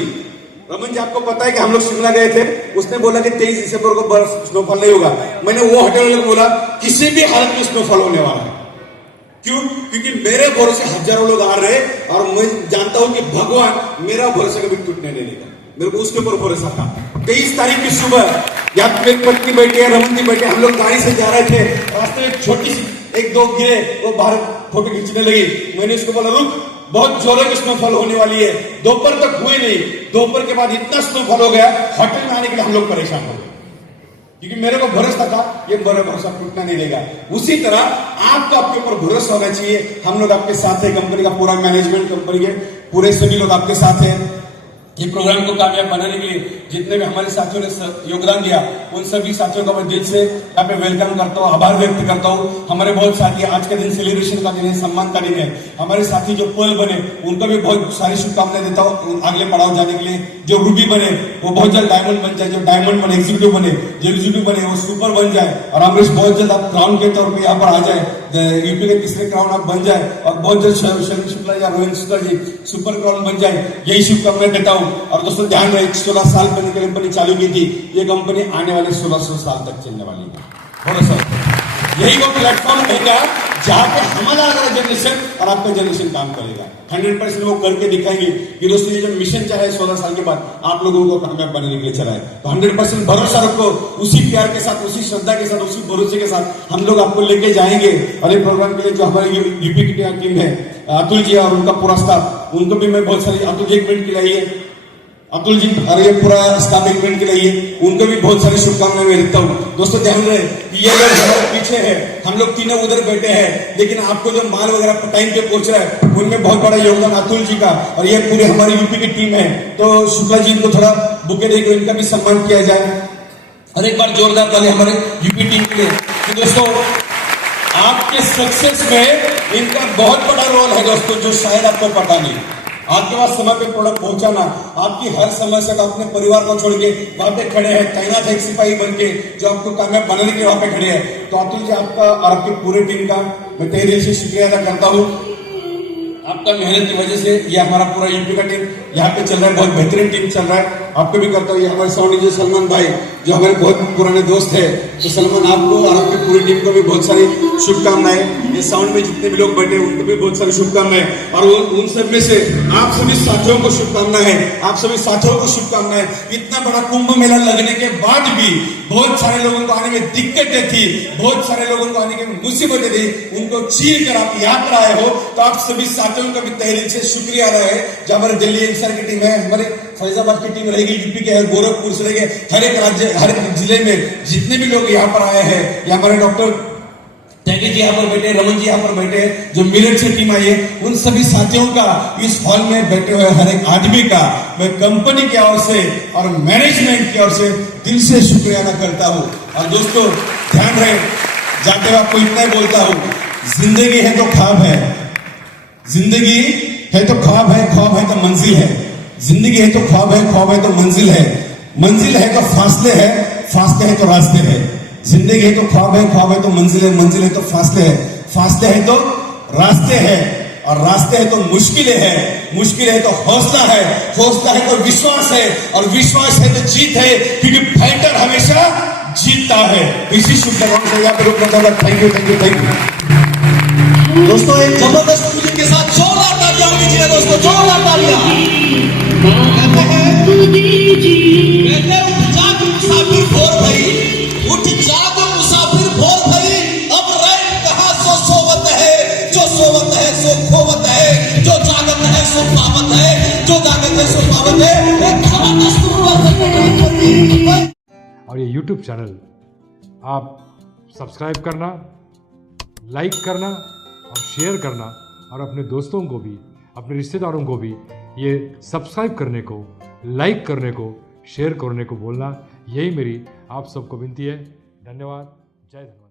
रमन जी आपको पता है कि हम लोग शिमला गए थे, उसने बोला कि 23 दिसंबर को बर्फ स्नोफॉल नहीं होगा। मैंने वो होटल वाले को बोला किसी भी हालत में स्नोफॉल होने वाला है। क्यों? क्योंकि मेरे भरोसे हजारों लोग आ रहे और मैं जानता हूं कि भगवान मेरा भरोसा कभी टूटने नहीं देगा। मेरे को उसके ऊपर भरोसा था। 23 तारीख की सुबह यहाँ पे पत्नी बैठी है, रमन जी बैठे, हम लोग गाड़ी से जा रहे थे, रास्ते में छोटी सी 1-2 गिरे, वो बाहर फोटो खींचने लगी। मैंने उसको बोला रुक, बहुत जोरों की स्नोफॉल होने वाली है। दोपहर तक हुई नहीं, दोपहर के बाद इतना स्नोफॉल हो गया, होटल में आने के लिए हम लोग परेशान हो गए, क्योंकि मेरे को भरोसा था ये मेरा भरोसा टूटना नहीं देगा। उसी तरह आपको आपके ऊपर भरोसा होना चाहिए। हम लोग आपके साथ है, कंपनी का पूरा मैनेजमेंट, कंपनी के पूरे सभी लोग आपके साथ हैं। ये प्रोग्राम को कामयाब बनाने के लिए जितने भी हमारे साथियों ने योगदान दिया, उन सभी साथियों का मैं दिल से यहाँ पे वेलकम करता हूँ, आभार व्यक्त करता हूँ। हमारे बहुत साथी, आज का दिन सेलिब्रेशन का दिन है, सम्मान का दिन है। हमारे साथी जो पल बने उनको भी बहुत सारी शुभकामनाएं देता हूँ अगले पड़ाव जाने के लिए। जो रूबी बने वो बहुत जल्द डायमंड बन जाए, जो डायमंड बने एग्जीक्यूटिव बने, जो एग्जीक्यूटिव बने वो सुपर बन जाए, और अमरीश बहुत जल्द आप क्राउन के तौर पर यहाँ पर आ जाए, यूपी के तीसरे क्राउन आप बन जाए, और बहुत जल्द शर्मिन शुक्ला या रोहित शुक्ला जी सुपर क्राउन बन जाए। यही शुभकामनाएं देता हूँ। और दोस्तों ध्यान रहे, 16 साल पहले कंपनी चालू की थी, ये कंपनी आने वाले 1600 साल तक चलने वाली है। भरोसा, यही वो प्लेटफॉर्म रहेगा जहां पे हमारा अगला जनरेशन और आपका जनरेशन काम करेगा। 100% वो करके दिखाएंगे कि दोस्तों ये जो मिशन चला है 16 साल के बाद आप लोगों को कामयाब बनाने के लिए चला है। तो 100% भरोसा रखो, उसी प्यार के साथ, उसी श्रद्धा के साथ, उसी भरोसे के साथ हम लोग आपको लेके जाएंगे। और ये प्रोग्राम के लिए जो हमारे यूपी की टीम है, अतुल जी और उनका पूरा स्टाफ, उनको भी मैं बहुत सारी, अतुल जी एक मिनट के लिए, अतुल जी और ये पूरा स्टाफ एक मिनट के लिए, उनको भी बहुत सारी शुभकामनाएं मैं देता हूँ। दोस्तों ध्यान रहे, ये लोग हमारे पीछे है, हम लोग तीनों उधर बैठे हैं, लेकिन आपको जो माल वगैरह टाइम पे पहुंच रहा है उनमें बहुत बड़ा योगदान अतुल जी का, और ये पूरी हमारी यूपी की टीम है। तो शुक्ला जी इनको थोड़ा बुके देकर इनका भी सम्मान किया जाए। और एक बार जोरदार ताली हमारे यूपी टीम के लिए। तो दोस्तों आपके सक्सेस में इनका बहुत बड़ा रोल है दोस्तों, जो शायद आपको पता नहीं। आपके पास समय पे प्रोडक्ट पहुंचाना, आपकी हर समस्या का अपने परिवार को छोड़ के वहां पे खड़े हैं, तैनात है एक सिपाही बन के, जो आपको कामयाब बनाने के लिए वहां पे खड़े हैं। तो अतुल जी आपका और आपकी पूरे टीम का मैं तहे दिल से शुक्रिया अदा करता हूँ। आपका मेहनत की वजह से ये हमारा पूरा यूपी का टीम यहाँ पे चल रहा है, बहुत बेहतरीन टीम चल रहा है। आपको भी करता हूँ, ये हमारे साउंड इंजीनियर सलमान भाई जो हमारे बहुत पुराने दोस्त है, तो सलमान आपको और आपकी पूरी टीम को भी बहुत सारी शुभकामनाएं। ये साउंड में जितने भी लोग बैठे उनको भी बहुत सारी शुभकामनाएं, और उन सब में से आप सभी साथियों को शुभकामनाएं हैं, आप सभी साथियों को शुभकामनाएं। इतना बड़ा कुंभ मेला लगने के बाद भी बहुत सारे लोगों को आने में दिक्कतें थी, बहुत सारे लोगों को आने की मुसीबतें थी, उनको चीर कर आप यहाँ पर आए हो, तो आप सभी साथियों का भी तहे से शुक्रिया आ रहा है। जो हमारे दिल्ली एनसीआर की टीम है, हमारे फैजाबाद की टीम रहेगी, यूपी के है, गोरखपुर से रहेंगे, हर एक राज्य हर एक जिले में जितने भी लोग यहाँ पर आए हैं, या हमारे डॉक्टर टैगी जी यहाँ पर बैठे, रमन जी यहाँ पर बैठे, जो मेरठ से टीम आई है, उन सभी साथियों का, इस हॉल में बैठे हुए हर एक आदमी का मैं कंपनी की ओर से और मैनेजमेंट की ओर से दिल से शुक्रिया अदा करता हूँ। और दोस्तों ध्यान रहे, जाते हुए आपको इतना ही बोलता हूँ, जिंदगी है तो ख्वाब है, जिंदगी है तो ख्वाब है, ख्वाब है तो मंजिल है, जिंदगी है तो ख्वाब है, ख्वाब है तो मंजिल है, मंजिल है तो फासले है, फासले है तो रास्ते है। जिंदगी है तो ख्वाब है, ख्वाब है तो मंजिल है, मंजिल है तो फासले है, फासले है तो रास्ते है, और रास्ते है तो मुश्किलें है, मुश्किल है तो हौसला है, हौसला है तो विश्वास है, और विश्वास है तो जीत है, क्योंकि फाइटर हमेशा जीतता है। इसी शुभकामनाओं से यहाँ पे रुकना चाहूंगा। Thank you, thank you, thank you. दोस्तों एक जबरदस्त म्यूजिक के साथ जोरदार तालियां दीजिए दोस्तों, जोरदार तालियां। कहते हैं उठ जाग मुसाफिर भोर भई, उठ जाग मुसाफिर भोर भई, अब रैन कहाँ सो सोवत है, जो सोवत है सो खोवत है, जो जागत है सो पावत है, जो जागत है सो पावत है। एक जबरदस्त और ये YouTube चैनल आप सब्सक्राइब करना, लाइक करना और शेयर करना, और अपने दोस्तों को भी, अपने रिश्तेदारों को भी ये सब्सक्राइब करने को, लाइक करने को, शेयर करने को बोलना, यही मेरी आप सबको विनती है। धन्यवाद। जय धन्यवाद।